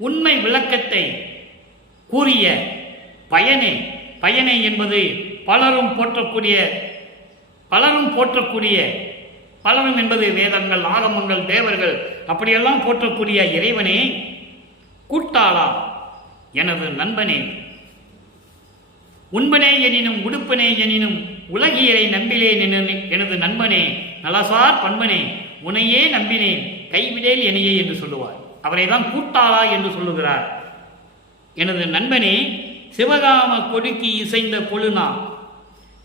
உண்மை விளக்கத்தை கூறிய பயனே. பயனே என்பது பலரும் போற்றக்கூடிய பலரும் என்பது வேதங்கள், ஆகமங்கள், தேவர்கள் அப்படியெல்லாம் போற்றக்கூடிய இறைவனே, கூட்டாளா எனது நண்பனே, உண்பனே எனினும் உடுப்பனே எனினும் உலகியரை நம்பிலேன் எனது நண்பனே, நலசார் பண்பனே, உனையே நம்பினேன் கைவிடேல் எனையே என்று சொல்லுவார். அவரை தான் கூட்டாளா என்று சொல்லுகிறார். எனது நண்பனே, சிவகாம கொடுக்கி இசைந்த கொழுனா,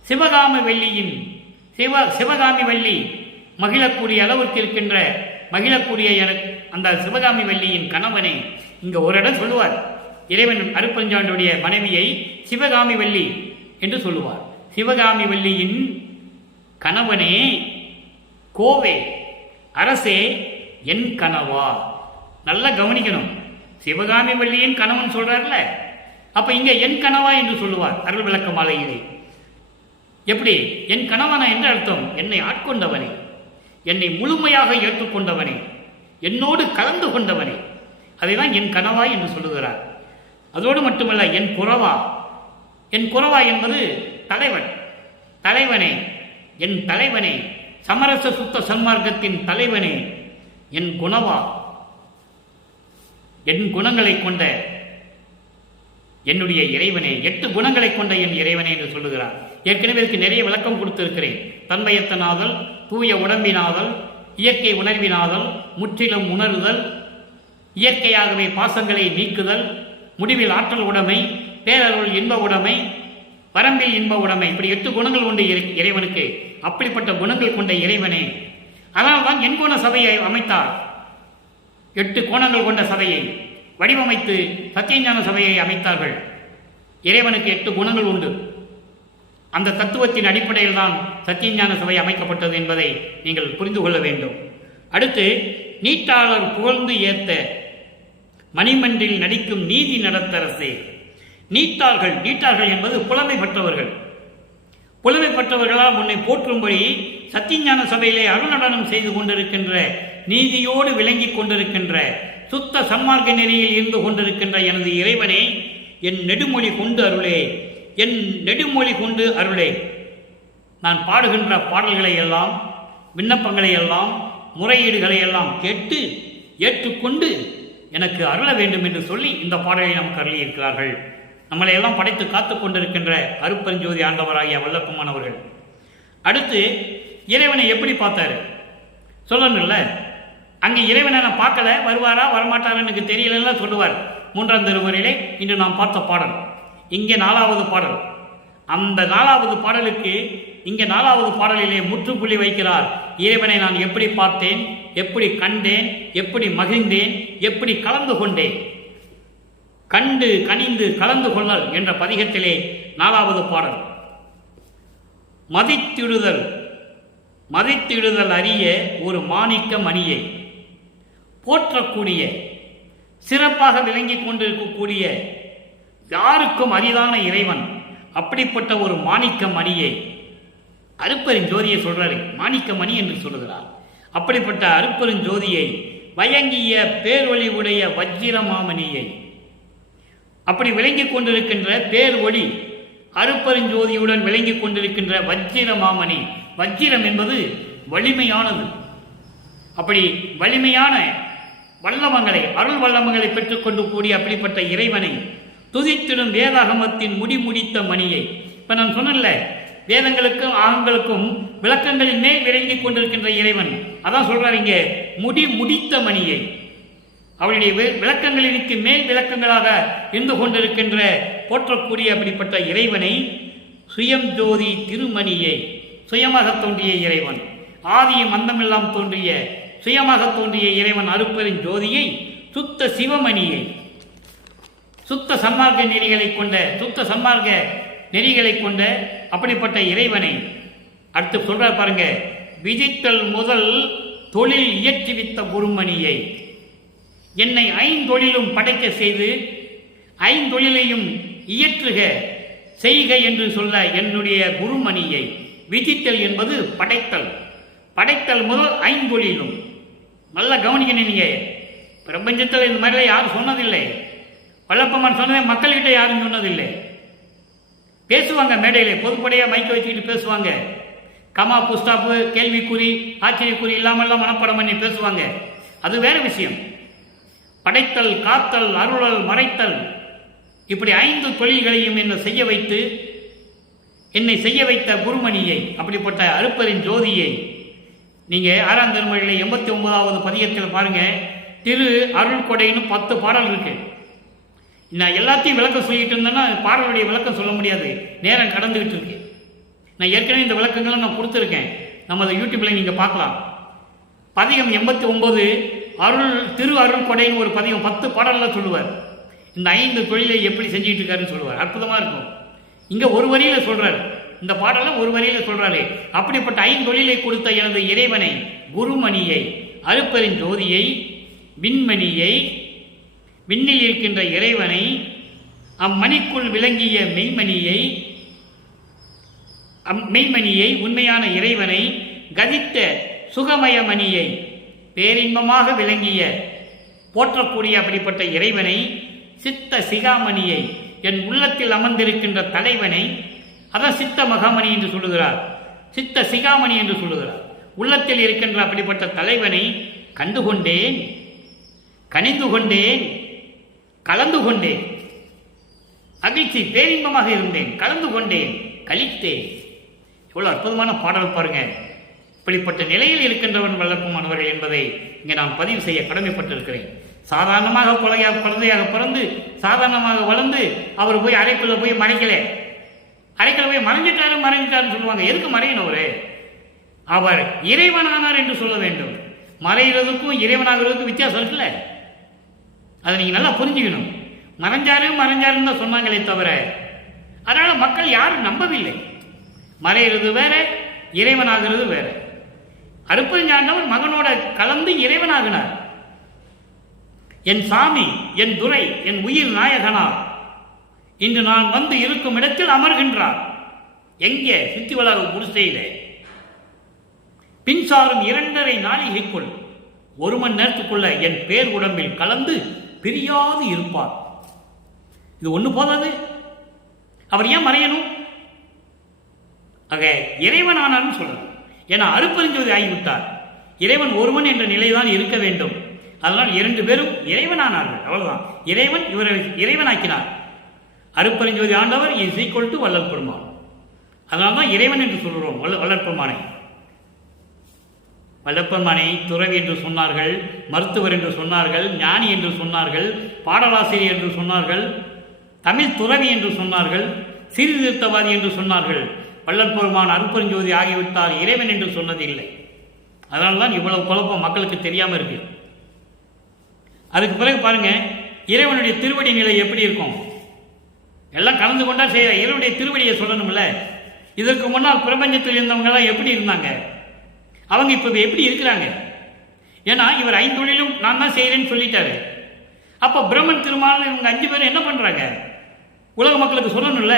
சிவகாமி வள்ளி மகிழக்கூடிய அளவுக்கு இருக்கின்ற மகிழக்கூடிய அந்த சிவகாமி வள்ளியின் கணவனே. இங்க ஒரு இடம் சொல்லுவார், இறைவன் அருட்பெருஞ்சாண்டுடைய மனைவியை சிவகாமி வள்ளி என்று சொல்லுவார். சிவகாமி வள்ளியின் கணவனே, கோவே அரசே என் கனவா. நல்லா கவனிக்கணும், சிவகாமி வள்ளியின் கணவன் சொல்றார்ல, அப்ப இங்க என் கனவா என்று சொல்லுவார் அருள் விளக்க மாலையிலே. எப்படி என் கணவனா என்று அர்த்தம்? என்னை ஆட்கொண்டவனே, என்னை முழுமையாக ஏற்றுக்கொண்டவனே, என்னோடு கலந்து கொண்டவனே, அதைதான் என் கனவா என்று சொல்லுகிறார். அதோடு மட்டுமல்ல, என் குறவா. என் குறவா என்பது தலைவன், தலைவனே, என் தலைவனே, சமரச சுத்த சன்மார்க்கத்தின் தலைவனே, என் குணவா, என் குணங்களை கொண்ட என்னுடைய இறைவனே, 8 குணங்களை கொண்ட என் இறைவனே என்று சொல்லுகிறார். ஏற்கனவே இதற்கு நிறைய விளக்கம் கொடுத்திருக்கிறேன். தன்மையத்தனாதல், தூய உடம்பினாதல், இயற்கை உணர்வினாதல், முற்றிலும் உணர்தல், இயற்கையாகவே பாசங்களை நீக்குதல், முடிவில் ஆற்றல் உடைமை, பேரருள் இன்ப உடைமை, வரம்பில் இன்ப உடைமை, இப்படி 8 குணங்கள் கொண்ட இறைவனுக்கு. அப்படிப்பட்ட குணங்கள் கொண்ட இறைவனே, அதனால் தான் எண்கோண சபையை அமைத்தார். 8 கோணங்கள் கொண்ட சபையை வடிவமைத்து சத்தியஞான சபையை அமைத்தார்கள். இறைவனுக்கு 8 குணங்கள் உண்டு. அந்த தத்துவத்தின் அடிப்படையில் தான் சத்தியஞான சபை அமைக்கப்பட்டது என்பதை நீங்கள் புரிந்து கொள்ள வேண்டும். அடுத்து, நீட்டாளர் புகழ்ந்து ஏத்த மணிமன்றில் நடிக்கும் நீதி நடத்தரசே. நீட்டார்கள் என்பது புலமை பெற்றவர்கள். புலமை பெற்றவர்களால் உன்னை போற்றும்படி சத்தியஞான சபையிலே அருநடனம் செய்து கொண்டிருக்கின்ற, நீதியோடு விளங்கி கொண்டிருக்கின்ற, சுத்த சன்மார்க்க நெறியில் இருந்து கொண்டிருக்கின்ற எனது இறைவனே, என் நெடுமொழி கொண்டு அருளே, என் நெடுமொழி கொண்டு அருளே. நான் பாடுகின்ற பாடல்களை எல்லாம், விண்ணப்பங்களை எல்லாம், முறையீடுகளை எல்லாம் கேட்டு ஏற்றுக்கொண்டு எனக்கு அருள வேண்டும் என்று சொல்லி இந்த பாடலை நமக்கு அருளியிருக்கிறார்கள். நம்மளை எல்லாம் படைத்து காத்து கொண்டிருக்கின்ற அருட்பெருஞ்சோதி ஆண்டவராகிய வல்லப்பெருமானவர்கள். அடுத்து இறைவனை எப்படி பார்த்தாரு சொல்லணும்ல. அங்கே இறைவனை நான் பார்க்கல, வருவாரா வரமாட்டாரா எனக்கு தெரியலன்னா சொல்லுவார். 3ஆம் திருமுறையிலே இன்று நாம் பார்த்த பாடல். இங்கே 4வது பாடல். அந்த 4வது பாடலுக்கு இங்கே 4வது பாடலிலே முற்றுப்புள்ளி வைக்கிறார். இறைவனை நான் எப்படி பார்த்தேன், எப்படி கண்டேன், எப்படி மகிழ்ந்தேன், எப்படி கலந்து கொண்டேன். கண்டு கனிந்து கலந்து கொள்ளல் என்ற பதிகத்திலே 4வது பாடல். மதித்திடுதல் மதித்திடுதல் அறிய ஒரு மாணிக்க மணியை போற்றக்கூடிய, சிறப்பாக விளங்கி கொண்டிருக்கக்கூடிய, யாருக்கும் அரிதான இறைவன். அப்படிப்பட்ட ஒரு மாணிக்க மணியை அருட்பெருஞ்சோதியை சொல்றாரு. மாணிக்க மணி என்று சொல்லுகிறார். அப்படிப்பட்ட அருட்பெருஞ்சோதியை வயங்கிய பேரொளி உடைய வஜ்ரமாமணியை, அப்படி விளங்கி கொண்டிருக்கின்ற பேரொளி அருட்பெருஞ்சோதியுடன் விளங்கி கொண்டிருக்கின்ற வஜ்ரமாமணி. வஜ்ரம் என்பது வலிமையானது. அப்படி வலிமையான வல்லமங்களை, அருள் வல்லமங்களை பெற்றுக்கொண்டு கூடிய அப்படிப்பட்ட இறைவனை துதித்திடும் வேதாகமத்தின் முடித்த மணியை. இப்ப நான் சொன்னேன்ல, வேதங்களுக்கும் ஆகங்களுக்கும் விளக்கங்களின் மேல் விளங்கி கொண்டிருக்கின்ற இறைவன். அதான் சொல்றாரு இங்கே முடித்த மணியை. அவருடைய விளக்கங்களிற்கு மேல் விளக்கங்களாக இருந்து கொண்டிருக்கின்ற போற்றக்கூடிய அப்படிப்பட்ட இறைவனை, சுயம் ஜோதி திருமணியை, சுயமாக தோன்றிய இறைவன், ஆதியும் அந்தமெல்லாம் தோன்றிய சுயமாக தோன்றிய இறைவன் அருட்பெருஞ்சோதியை, சுத்த சிவமணியை, சுத்த சன்மார்க்க நெறிகளை கொண்ட, சுத்த சன்மார்க்க நெறிகளை கொண்ட அப்படிப்பட்ட இறைவனை அடுத்து சொல்றார் பாருங்க. விதித்தல் முதல் தொழில் இயற்றுவித்த குருமணியை, என்னை 5 தொழிலும் படைக்க செய்து 5 தொழிலையும் இயற்றுக செய்க என்று சொல்ல என்னுடைய குருமணியை. விதித்தல் என்பது படைத்தல். படைத்தல் முதல் 5 தொழிலும். நல்லா கவனிக்கணும். நீங்க பிரபஞ்சத்தில் இந்த மாதிரிலாம் யாரும் சொன்னதில்லை. வல்லப்பெருமான் சொன்னதை மக்கள்கிட்ட யாரும் சொன்னதில்லை. பேசுவாங்க மேடையிலே, பொதுப்படையாக மைக்க வச்சுக்கிட்டு பேசுவாங்க. கமா புஸ்தாப்பு, கேள்விக்குறி, ஆச்சரியக்குறி இல்லாமல்லாம் மனப்படம் பண்ணி பேசுவாங்க. அது வேற விஷயம். படைத்தல், காத்தல், அருளல், மறைத்தல், இப்படி 5 தொழில்களையும் என்னை செய்ய வைத்த குருமணியை, அப்படிப்பட்ட அருட்பெருஞ்சோதியை நீங்க 6ஆம் திருமுறையிலே 89வது பதிகத்தில் பாருங்க. திரு அருள் கொடைன்னு 10 பாடல் இருக்கு. நான் எல்லாத்தையும் விளக்கம் சொல்லிட்டு இருந்தேன்னா பாடலுடைய விளக்கம் சொல்ல முடியாது, நேரம் கடந்துகிட்டு இருக்கு. நான் ஏற்கனவே இந்த விளக்கங்களை நான் கொடுத்துருக்கேன், நமது யூடியூப்ல நீங்க பார்க்கலாம். பதிகம் 89 திரு அருள் கொடைன்னு ஒரு பதிகம் 10 பாடல்ல சொல்லுவார். இந்த 5 தொழிலை எப்படி செஞ்சுட்டு இருக்காருன்னு சொல்லுவார். அற்புதமா இருக்கும். இங்க ஒரு வரியில சொல்றாரு, இந்த பாடல ஒரு வரியில சொல்றாரு. அப்படிப்பட்ட 5 தொழிலை கொடுத்த எனது இறைவனை, குருமணியை, அருட்பெருஞ்சோதியை, விண்மணியை, விண்ணில் இருக்கின்ற இறைவனை, அம்மணிக்குள் விளங்கிய மெய்மணியை, உண்மையான இறைவனை, கதித்த சுகமய மணியை, பேரின்பமாக விளங்கிய போற்றக்கூடிய அப்படிப்பட்ட இறைவனை, சித்த சிகாமணியை, என் உள்ளத்தில் அமர்ந்திருக்கின்ற தலைவனை, அதான் சித்த மகாமணி என்று சொல்லுகிறார், சித்த சிகாமணி என்று சொல்லுகிறார். உள்ளத்தில் இருக்கின்ற அப்படிப்பட்ட தலைவனை கண்டுகொண்டேன், கனிந்து கொண்டேன், கலந்து கொண்டேன். மகிழ்ச்சி, பேரின்பமாக இருந்தேன், கலந்து கொண்டேன், கழித்தேன். எவ்வளவு அற்புதமான பாடல் பாருங்க. இப்படிப்பட்ட நிலையில் இருக்கின்றவன் வல்லப்பெருமானவர்கள் என்பதை இங்கே நான் பதிவு செய்ய கடமைப்பட்டிருக்கிறேன். சாதாரணமாக குழந்தையாக பிறந்து சாதாரணமாக வளர்ந்து அவர் போய் அறைக்குள்ள போய் மறைக்கல, அறைக்குள்ள போய் மறைஞ்சிட்டாருன்னு சொல்லுவாங்க. எதுக்கு மறையணும்? அவர் இறைவனானார் என்று சொல்ல வேண்டும். மறைகிறதுக்கும் இறைவனாகிறதுக்கும் வித்தியாசம் இருக்குல்ல, அதை நீங்க நல்லா புரிஞ்சுக்கணும். மறைஞ்சாருன்னு தான் சொன்னாங்களே தவிர, அதனால மக்கள் யாரும் நம்பவில்லை. மறைகிறது வேற, இறைவனாகிறது வேற. அருட்பெருஞ்சாண்டவர் மகனோட கலந்து இறைவனாகினார். என் சாமி, என் துரை, என் உயிர் நாயகனார் இன்று நான் வந்து இருக்கும் இடத்தில் அமர்கின்றார். எங்கே? சித்திவளாக குடிசையில. பின்சாரும் 2.5 நாளிகைக்குள் 1 மணி நேரத்துக்குள்ள என் பேர் உடம்பில் கலந்து பிரியாது இருப்பார். இது ஒண்ணு போதாது. அவர் ஏன் மறையணும்? ஆக இறைவனானார்னு சொல்லணும். ஏன்னா அருட்பெருஞ்சோதி ஆகிவிட்டார். இறைவன் ஒருவன் என்ற நிலைதான் இருக்க வேண்டும். அதனால் 2 பேரும் இறைவனானார்கள். அவ்வளவுதான். இறைவன் இவரை இறைவனாக்கினார். அருட்பெருஞ்சோதி ஆண்டவர் is equal to Vallal Peruman. அதனால்தான் இறைவன் என்று சொல்கிறோம். வள்ளல் பெருமானை வல்லப்பெருமானை துறவி என்று சொன்னார்கள், மருத்துவர் என்று சொன்னார்கள், ஞானி என்று சொன்னார்கள், பாடலாசிரியர் என்று சொன்னார்கள், தமிழ் துறவி என்று சொன்னார்கள், சீர்திருத்தவாதி என்று சொன்னார்கள். வள்ளல் பெருமான் அருட்பெருஞ்சோதி ஆகிவிட்டார், இறைவன் என்று சொன்னதில்லை. அதனால்தான் இவ்வளவு குழப்பம் மக்களுக்கு தெரியாமல் இருக்கு. அதுக்கு பிறகு பாருங்க, இறைவனுடைய திருவடி நிலை எப்படி இருக்கும்? எல்லாம் கலந்து கொண்டா செய்ய இறைவனுடைய திருவடியை சொல்லணும்ல. இதற்கு முன்னால் பிரபஞ்சத்தில் இருந்தவங்க எப்படி இருந்தாங்க? அவங்க இப்போ எப்படி இருக்கிறாங்க? ஏன்னா இவர் 5 தொழிலும் நான் தான் செய்கிறேன்னு சொல்லிட்டாரு. அப்போ பிரம்மன் திருமால் இவங்க 5 பேரும் என்ன பண்ணுறாங்க? உலக மக்களுக்கு சொல்லணும்ல.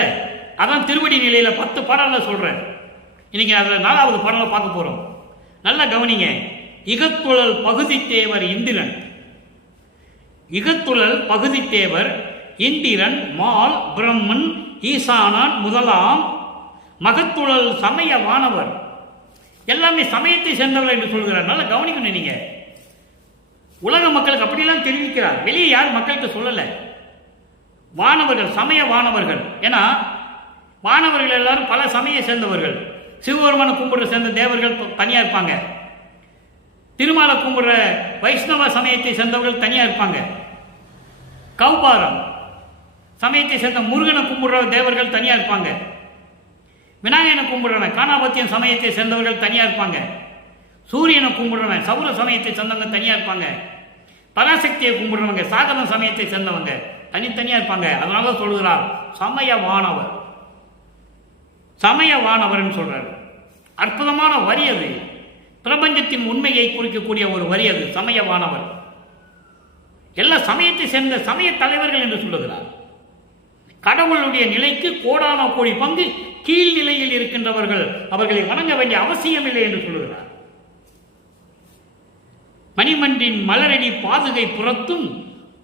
அதான் திருவடி நிலையில் 10 பாடலில் சொல்கிறேன். இன்னைக்கு அதில் 4வது பாடலை பார்க்க போகிறோம். நல்லா கவனிங்க. இகத்துழல் பகுதி தேவர் இந்திரன், இகத்துழல் பகுதி தேவர் இந்திரன், மால், பிரம்மன், ஈசானான் முதலாம் மகத்துழல் சமய வானவர் எல்லாமே சமயத்தை சேர்ந்தவர்கள் என்று சொல்கிறார். நல்லா கவனிக்கணும். நீங்க உலக மக்களுக்கு அப்படிலாம் தெரிவிக்கிறார். வெளியே யார் மக்களுக்கு சொல்லலை. வானவர்கள், சமய வானவர்கள். ஏன்னா வானவர்கள் எல்லாரும் பல சமய சேர்ந்தவர்கள். சிவபெருமான கும்பிடுற சேர்ந்த தேவர்கள் தனியா இருப்பாங்க. திருமாலை கும்பிடுற வைஷ்ணவ சமயத்தை சேர்ந்தவர்கள் தனியா இருப்பாங்க. கௌபாரம் சமயத்தை சேர்ந்த முருகனை கும்பிடுற தேவர்கள் தனியா இருப்பாங்க. விநாயகனை கும்பிடுறவன் காணாபத்தியம் சமயத்தை சேர்ந்தவர்கள் தனியா இருப்பாங்க. சூரியனை கும்பிடுறவன் சௌர சமயத்தை சேர்ந்தவங்க தனியா இருப்பாங்க. பராசக்தியை கும்பிடுறவங்க சாகர சமயத்தை சேர்ந்தவங்க தனித்தனியா இருப்பாங்க. அதனால சொல்கிறார் சமய வானவர், சமய வானவர்னு சொல்றாரு. அற்புதமான வரி அது. பிரபஞ்சத்தின் உண்மையை குறிக்கக்கூடிய ஒரு வரி அது. சமய வானவர் எல்லா சமயத்தை சேர்ந்த சமய தலைவர்கள் என்று சொல்லுகிறார். கடவுளுடைய நிலைக்கு கோடான கோடி பங்கு கீழ்நிலையில் இருக்கின்றவர்கள், அவர்களை வணங்க வேண்டிய அவசியம் இல்லை என்று சொல்லுகிறார். மணிமன்றின் மலரடி பாதுகை புறத்தும்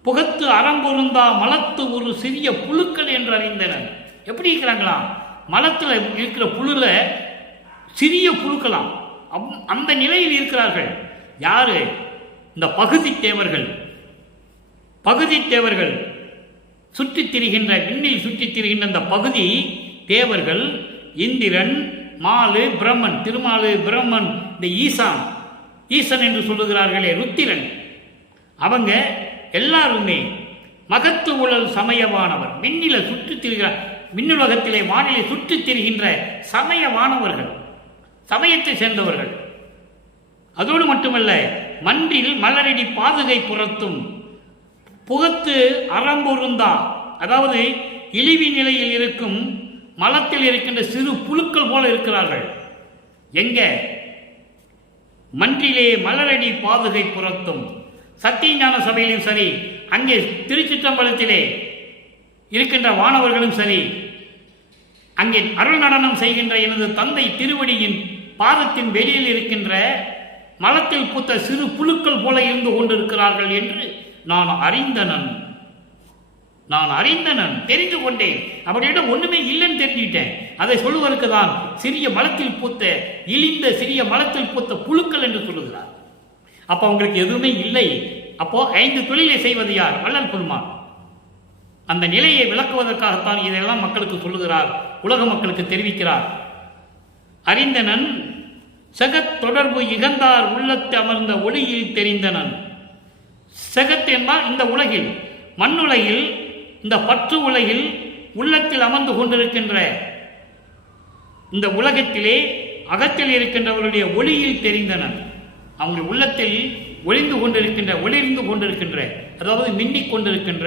புகத்து அறம்பொருந்தா மலத்து ஒரு சிறிய புழுக்கள் என்று அறிந்தனர். எப்படி இருக்கிறாங்களா? மலத்தில் இருக்கிற புழுல சிறிய புழுக்கலாம். அந்த நிலையில் இருக்கிறார்கள். யாரு? இந்த பகுதி தேவர்கள். பகுதி தேவர்கள் சுற்றித் திரிகின்ற, விண்ணில் சுற்றித் திரிகின்ற அந்த பகுதி தேவர்கள் இந்திரன், மாலு, பிரம்மன், திருமாலு, பிரம்மன், இந்த ஈசான், ஈசன் என்று சொல்லுகிறார்களே ருத்திரன், அவங்க எல்லாருமே மகத்து உழல் சமயவானவர். விண்ணில சுற்றித் திரிகிறார். விண்ணுலகத்திலே வானிலை சுற்றித் திரிகின்ற சமயவானவர்கள், சமயத்தை சேர்ந்தவர்கள். அதோடு மட்டுமல்ல, மன்றில் மலரடி பாதுகை புறத்தும் புகத்து அறம்பொருந்தா, அதாவது இழிவி நிலையில் இருக்கும் மலத்தில் இருக்கின்ற சிறு புழுக்கள் போல இருக்கிறார்கள். எங்க? மன்றிலே மலரடி பாதுகை புறத்தும். சத்தியஞான சபையிலும் சரி, அங்கே திருச்சிற்றம்பலத்திலே இருக்கின்ற வானவர்களும் சரி, அங்கே அருள் நடனம் செய்கின்ற எனது தந்தை திருவடியின் பாதத்தின் வெளியில் இருக்கின்ற மலத்தில் பூத்த சிறு புழுக்கள் போல இருந்து கொண்டிருக்கிறார்கள் என்று நான் அறிந்தனன், தெரிந்து கொண்டேன். அப்படின்னா ஒண்ணுமே இல்லைன்னு தெரிஞ்சுக்கிட்டேன். அதை சொல்லுவதற்கு தான் சிறிய மலத்தில் பூத்த, இழிந்த சிறிய மலத்தில் பூத்த புழுக்கள் என்று சொல்லுகிறார். அப்ப அவங்களுக்கு எதுவுமே இல்லை. அப்போ 5 தொழிலை செய்வது யார்? வள்ளல் பெருமான். அந்த நிலையை விளக்குவதற்காகத்தான் இதெல்லாம் மக்களுக்கு சொல்லுகிறார், உலக மக்களுக்கு தெரிவிக்கிறார். அறிந்தனன் செகத் தொடர்பு இகந்தார் உள்ளத்து அமர்ந்த ஒளியில் தெரிந்தனன். செகத் என்பால் இந்த உலகில், மண்ணுலகில், இந்த பற்று உலகில் உள்ளத்தில் அமர்ந்து கொண்டிருக்கின்ற இந்த உலகத்திலே அகத்தில் இருக்கின்றவருடைய ஒளியில் தெரிந்தனன். அவங்க உள்ளத்தில் ஒளிந்து கொண்டிருக்கின்ற, ஒளிர்ந்து கொண்டிருக்கின்ற, அதாவது மின்னிக் கொண்டிருக்கின்ற,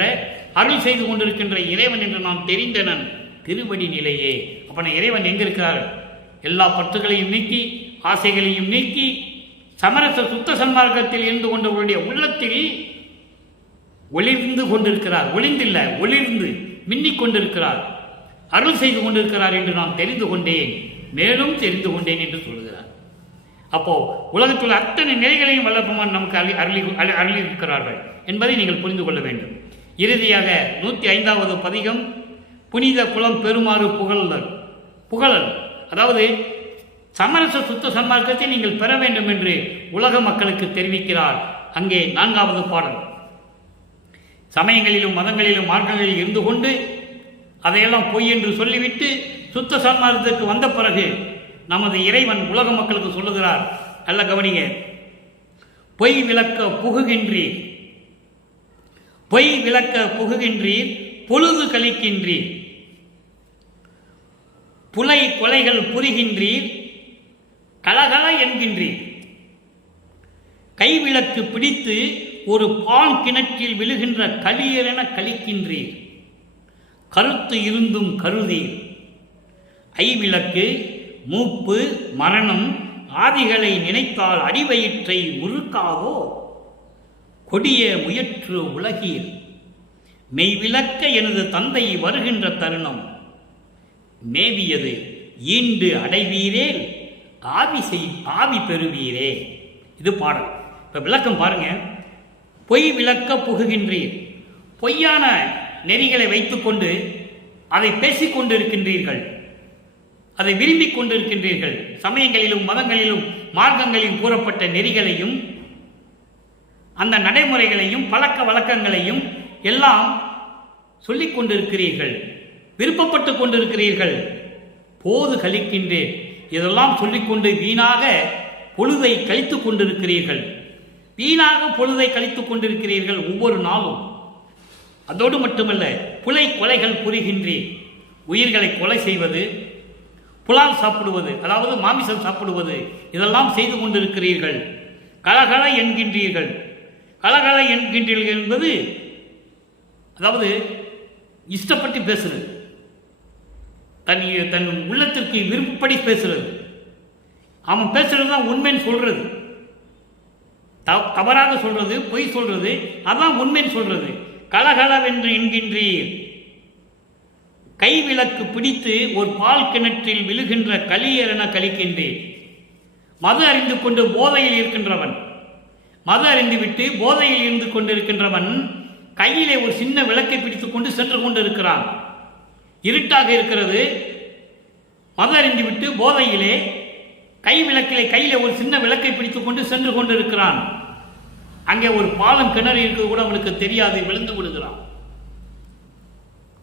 அருள் செய்து கொண்டிருக்கின்ற இறைவன் என்று நான் தெரிந்தனன் திருவடி நிலையே. அப்ப இறைவன் எங்க இருக்கிறார்? எல்லா பற்றுகளையும் நீக்கி, ஆசைகளையும் நீக்கி, சமரச சுத்த சன்மார்க்கத்தில் இருந்து கொண்டவருடைய உள்ளத்தில் ஒளிர்ந்து கொண்டிருக்கிறார். ஒளிந்தில்ல, ஒளிர்ந்து மின்னிக் கொண்டிருக்கிறார், அருள் செய்து கொண்டிருக்கிறார் என்று நான் தெரிந்து கொண்டேன், மேலும் தெரிந்து கொண்டேன் என்று சொல்கிறார். அப்போ உலகத்தில் அத்தனை நிலைகளையும் வல்லபெருமான் நமக்கு அருளியிருக்கிறார்கள் என்பதை நீங்கள் புரிந்து கொள்ள வேண்டும். இறுதியாக 105வது பதிகம் புனித குலம் பெருமாறு புகழல். அதாவது சமரச சுத்த சன்மார்க்கத்தை நீங்கள் பெற வேண்டும் என்று உலக மக்களுக்கு தெரிவிக்கிறார். அங்கே 4வது பாடல். சமயங்களிலும் மதங்களிலும் மார்க்கங்களில் இருந்து கொண்டு அதையெல்லாம் பொய் என்று சொல்லிவிட்டு சுத்த சன்மார்க்கத்திற்கு வந்த பிறகு நமது இறைவன் உலக மக்களுக்கு சொல்லுகிறார். நல்ல கவனிங்க. பொய் விளக்க புகுகின்றீர், பொய் விளக்க புகுகின்றீர், பொழுது கழிக்கின்றீர், புலை கொலைகள் புரிகின்றீர், கலகல என்கின்றீர், கைவிளக்கு பிடித்து ஒரு பால் கிணற்றில் விழுகின்ற களியரென கழிக்கின்றீர், கருத்து இருந்தும் கருதீர், ஐவிளக்கு மூப்பு மரணம் ஆதிகளை நினைத்தால் அடிவயிற்றை முறுக்காவோ, கொடிய முயற்று உலகீர், மெய்விளக்க எனது தந்தை வருகின்ற தருணம், மேவியது ஈண்டு அடைவீரேல் ஆவி பெறுவீரே. இது பாடல். இப்ப விளக்கம் பாருங்க. பொய் விளக்க புகுகின்றீர், பொய்யான நெறிகளை வைத்துக்கொண்டு அதை பேசிக் கொண்டிருக்கின்றீர்கள், அதை விரும்பிக் கொண்டிருக்கின்றீர்கள். சமயங்களிலும் மதங்களிலும் மார்க்கங்களிலும் கூறப்பட்ட நெறிகளையும் அந்த நடைமுறைகளையும் பழக்க வழக்கங்களையும் எல்லாம் சொல்லிக் கொண்டிருக்கிறீர்கள், விருப்பப்பட்டு கொண்டிருக்கிறீர்கள். போது கழிக்கின்றேன் இதெல்லாம் சொல்லிக்கொண்டு வீணாக பொழுதை கழித்துக் கொண்டிருக்கிறீர்கள், வீணாக பொழுதை கழித்துக் கொண்டிருக்கிறீர்கள் ஒவ்வொரு நாளும். அதோடு மட்டுமல்ல, புலை கொலைகள் புரிகின்றீர், உயிர்களை கொலை செய்வது, புலால் சாப்பிடுவது, அதாவது மாமிசம் சாப்பிடுவது, இதெல்லாம் செய்து கொண்டிருக்கிறீர்கள். கலகல என்கின்றீர்கள். கலகல என்கின்றீர்கள் என்பது அதாவது இஷ்டப்பட்டு பேசுறது, தன் உள்ளத்திற்கு விருப்பப்படி பேசுறது. அவன் பேசுறது தான் உண்மைன்னு சொல்றது, தவறாக சொல்றது, பொய் சொல்றது, அதான் உண்மைன்னு சொல்றது. கலகலவென்று என்கின்றீர், கைவிளக்கு பிடித்து ஒரு பால் கிணற்றில் விழுகின்ற களியர் என கழிக்கின்றேன். மது அறிந்து கொண்டு போதையில் இருக்கின்றவன், மது அறிந்துவிட்டு போதையில் இருந்து கொண்டிருக்கின்றவன் கையிலே ஒரு சின்ன விளக்கை பிடித்துக் கொண்டு சென்று கொண்டிருக்கிறான். இருட்டாக இருக்கிறது, மது அறிந்துவிட்டு போதையிலே கை விளக்கிலே கையிலே ஒரு சின்ன விளக்கை பிடித்துக் கொண்டு சென்று கொண்டிருக்கிறான். அங்கே ஒரு பாலம் கிணறு இருக்கிறது கூட அவனுக்கு தெரியாது, விழுந்து விடுகிறான்.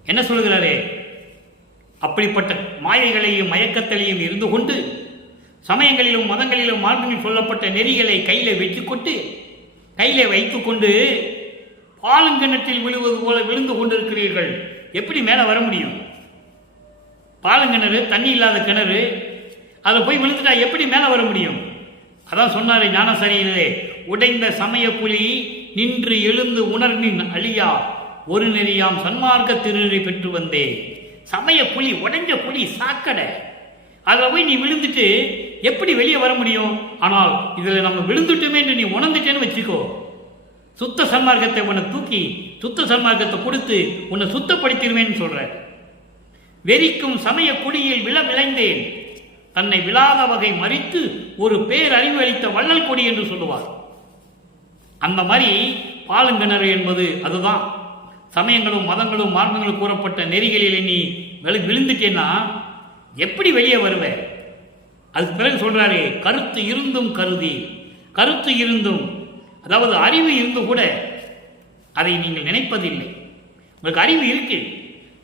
என்ன சொல்கிறாரே, அப்படிப்பட்ட மாயைகளையும் மயக்கத்திலையும் இருந்து கொண்டு சமயங்களிலும் மதங்களிலும் மார்க்கங்களில் சொல்லப்பட்ட நெறிகளை கையில வெற்றிக்கொண்டு கையிலே வைத்துக்கொண்டு பாலுங்கிணற்றில் விழுவது போல விழுந்து கொண்டிருக்கிறீர்கள். எப்படி மேலே வர முடியும்? பாலுங்கிணறு, தண்ணி இல்லாத கிணறு, அதை போய் விழுந்துட்டா எப்படி மேலே வர முடியும்? அதான் சொன்னாரு ஞானசரியிலே, உடைந்த சமய புலி நின்று எழுந்து உணர்வின் அழியா ஒரு நெறியாம் சன்மார்க்க திருநெறி பெற்று வந்தே. சமய புலி, உடைஞ்ச புலி, சாக்கடை, அதில் போய் நீ விழுந்துட்டு எப்படி வெளியே வர முடியும்? ஆனால் இதில் நம்ம விழுந்துட்டுமே என்று நீ உணர்ந்துட்டேன்னு வச்சுக்கோ, சுத்த சன்மார்க்கத்தை உன்னை தூக்கி சுத்த சன்மார்க்கத்தை கொடுத்து உன்னை சுத்தப்படுத்திடுவேன்னு சொல்ற. வெறிக்கும் சமய குடியில் விளைந்தேன், தன்னை விழாத வகை மறித்து ஒரு பேரறிவு அளித்த வள்ளல் கொடி என்று சொல்லுவார். அந்த மாதிரி பாலுங்கிணறு என்பது அதுதான். சமயங்களும் மதங்களும் மார்க்கங்களும் கூறப்பட்ட நெறிகளில் நீ விழுந்துட்டேன்னா எப்படி வெளியே வருவ? அதுக்கு பிறகு சொல்றாரு, கருத்து இருந்தும் கருதி, கருத்து இருந்தும், அதாவது அறிவு இருந்து கூட அதை நீங்கள் நினைப்பதில்லை. உங்களுக்கு அறிவு இருக்கு,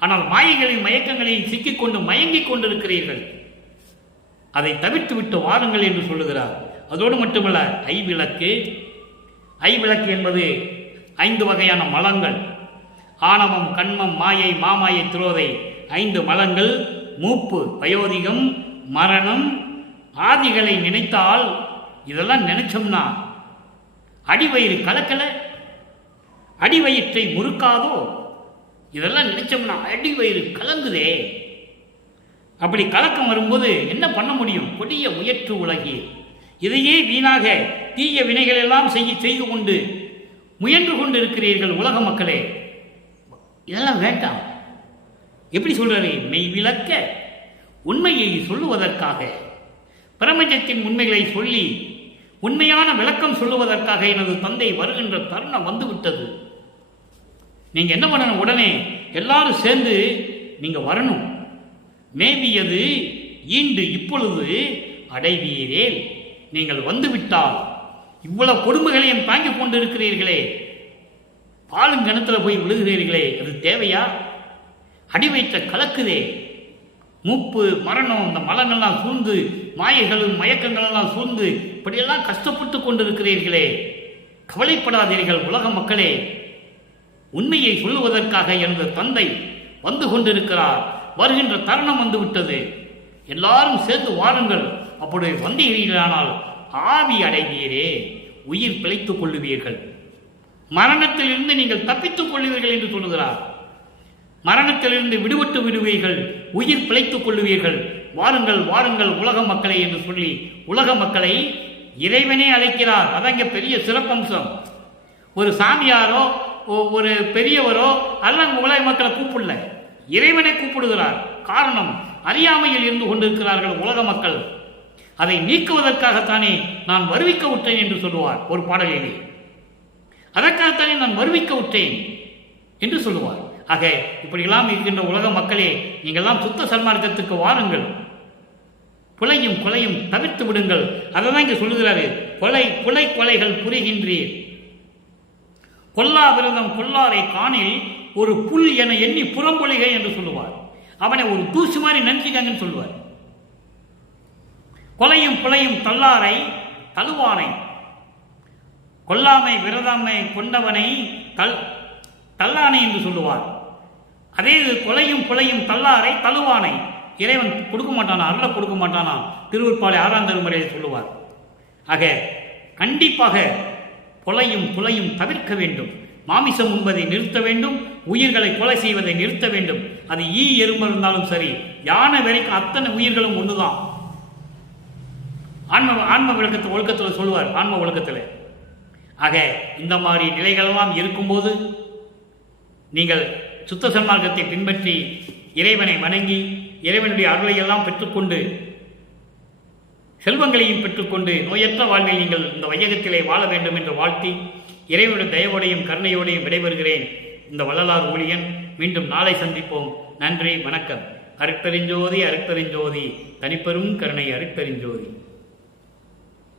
ஆனால் மாயைகளின் மயக்கங்களில் சிக்கிக்கொண்டு மயங்கிக் கொண்டிருக்கிறீர்கள். அதை தவிர்த்து விட்டு வாருங்கள் என்று சொல்லுகிறார். அதோடு மட்டுமல்ல, ஐவிளக்கு, ஐவிளக்கு என்பது 5 வகையான மலங்கள். ஆணவம், கண்மம், மாயை, மாமாயை, துரோதை, 5 மலங்கள். மூப்பு, வயோதிகம், மரணம், ஆதிகளை நினைத்தால், இதெல்லாம் நினைச்சோம்னா அடிவயிறு கலக்கல, அடிவயிற்றை முறுக்காதோ, இதெல்லாம் நினைச்சோம்னா அடிவயிறு கலங்குதே. அப்படி கலக்கம் வரும்போது என்ன பண்ண முடியும்? கொடிய முயற்று உலகி, இதையே வீணாக தீய வினைகள் எல்லாம் செய்து கொண்டு முயன்று கொண்டு இருக்கிறீர்கள் உலக மக்களே. இதெல்லாம் வேண்டாம். எப்படி சொல்றாரு? மெய் விளக்க உண்மையை சொல்லுவதற்காக, பிரபஞ்சத்தின் உண்மைகளை சொல்லி உண்மையான விளக்கம் சொல்லுவதற்காக எனது தந்தை வருகின்ற தருணம் வந்துவிட்டது. நீங்க என்ன பண்ணணும்? உடனே எல்லாரும் சேர்ந்து நீங்க வரணும். மேவியது ஈண்டு இப்பொழுது அடைவீரேல். நீங்கள் வந்துவிட்டால் இவ்வளவு கொடுமைகளையும் தாங்கிக் கொண்டிருக்கிறீர்களே, பாலுங்கணத்தில் போய் விழுகிறீர்களே, அது தேவையா? அடி வைத்த கலக்குதே, மூப்பு மரணம், இந்த மலங்கள்லாம் சூழ்ந்து, மாயைகளும் மயக்கங்களெல்லாம் சூழ்ந்து, இப்படியெல்லாம் கஷ்டப்பட்டு கொண்டிருக்கிறீர்களே, கவலைப்படாதீர்கள் உலக மக்களே. உண்மையை சொல்லுவதற்காக எனது தந்தை வந்து கொண்டிருக்கிறார். வருகின்ற தருணம் வந்துவிட்டது. எல்லாரும் சேர்ந்து வாருங்கள். அப்படி வந்தீர்களானால் ஆவி அடைவீரே, உயிர் பிழைத்துக் கொள்ளுவீர்கள். மரணத்திலிருந்து நீங்கள் தப்பித்துக் கொள்ளுவீர்கள் என்று சொல்லுகிறார். மரணத்திலிருந்து விடுபட்டு விடுவீர்கள், உயிர் பிழைத்துக் கொள்ளுவீர்கள். வாருங்கள் வாருங்கள் உலக மக்களை என்று சொல்லி உலக மக்களை இறைவனே அழைக்கிறார். அதான் இங்கே பெரிய சிறப்பம்சம். ஒரு சாமியாரோ ஒரு பெரியவரோ அல்ல உலக மக்களை கூப்பிடல, இறைவனை கூப்பிடுகிறார். காரணம், அறியாமையில் இருந்து கொண்டிருக்கிறார்கள் உலக மக்கள். அதை நீக்குவதற்காகத்தானே நான் வருவிக்க விட்டேன் என்று சொல்லுவார் ஒரு பாடலிலே. அதற்காகத்தானே நான் வருவிக்க விட்டேன் என்று சொல்லுவார். ஆக இப்படியெல்லாம் இருக்கின்ற உலக மக்களே, நீங்கள்லாம் சுத்த சன்மார்க்கத்துக்கு வாருங்கள். புலையும் கொலையும் தவிர்த்து விடுங்கள். அதை தான் இங்கே சொல்லுகிறாரு. புலை கொலைகள் புரிகின்றீர், கொல்லா விரதம் கொல்லாரை காணில் ஒரு புல் என எண்ணி புறம்பொழிகை என்று சொல்லுவார். அவனை ஒரு தூசு மாதிரி நினைச்சிக்காங்கன்னு சொல்லுவார். கொலையும் புலையும் தள்ளாரை தழுவானை, கொல்லாமை விரதாமை கொண்டவனை தள்ளானை என்று சொல்லுவார். அதே கொலையும் புலையும் தள்ளாரை தழுவானை, இறைவன் கொடுக்க மாட்டானா, அருளை கொடுக்க மாட்டானா, திருவருட்பாலை 6ஆம் திருமுறையில் சொல்லுவார். ஆக கண்டிப்பாக கொலையும் புலையும் தவிர்க்க வேண்டும். மாமிசம் உண்பதை நிறுத்த வேண்டும். உயிர்களை கொலை செய்வதை நிறுத்த வேண்டும். அது எறும்பு இருந்தாலும் சரி, யானை வரைக்கும் அத்தனை உயிர்களும் ஒன்றுதான். ஆன்ம விளக்கத்தை ஒழுக்கத்தில் சொல்லுவார், ஆன்ம ஒழுக்கத்தில். ஆக இந்த மாதிரி நிலைகளெல்லாம் இருக்கும்போது நீங்கள் சுத்த சன்மார்க்கத்தை பின்பற்றி இறைவனை வணங்கி இறைவனுடைய அருளையெல்லாம் பெற்றுக்கொண்டு செல்வங்களையும் பெற்றுக்கொண்டு நோயற்ற வாழ்வில் நீங்கள் இந்த வையகத்திலே வாழ வேண்டும் என்று வாழ்த்தி இறைவனுடைய தயவோடையும் கருணையோடையும் விடைபெறுகிறேன். இந்த வள்ளலார் ஊழியன். மீண்டும் நாளை சந்திப்போம். நன்றி, வணக்கம். அருட்பெருஞ்சோதி அருட்பெருஞ்சோதி, தனிப்பெரும் கருணை அருட்பெருஞ்சோதி.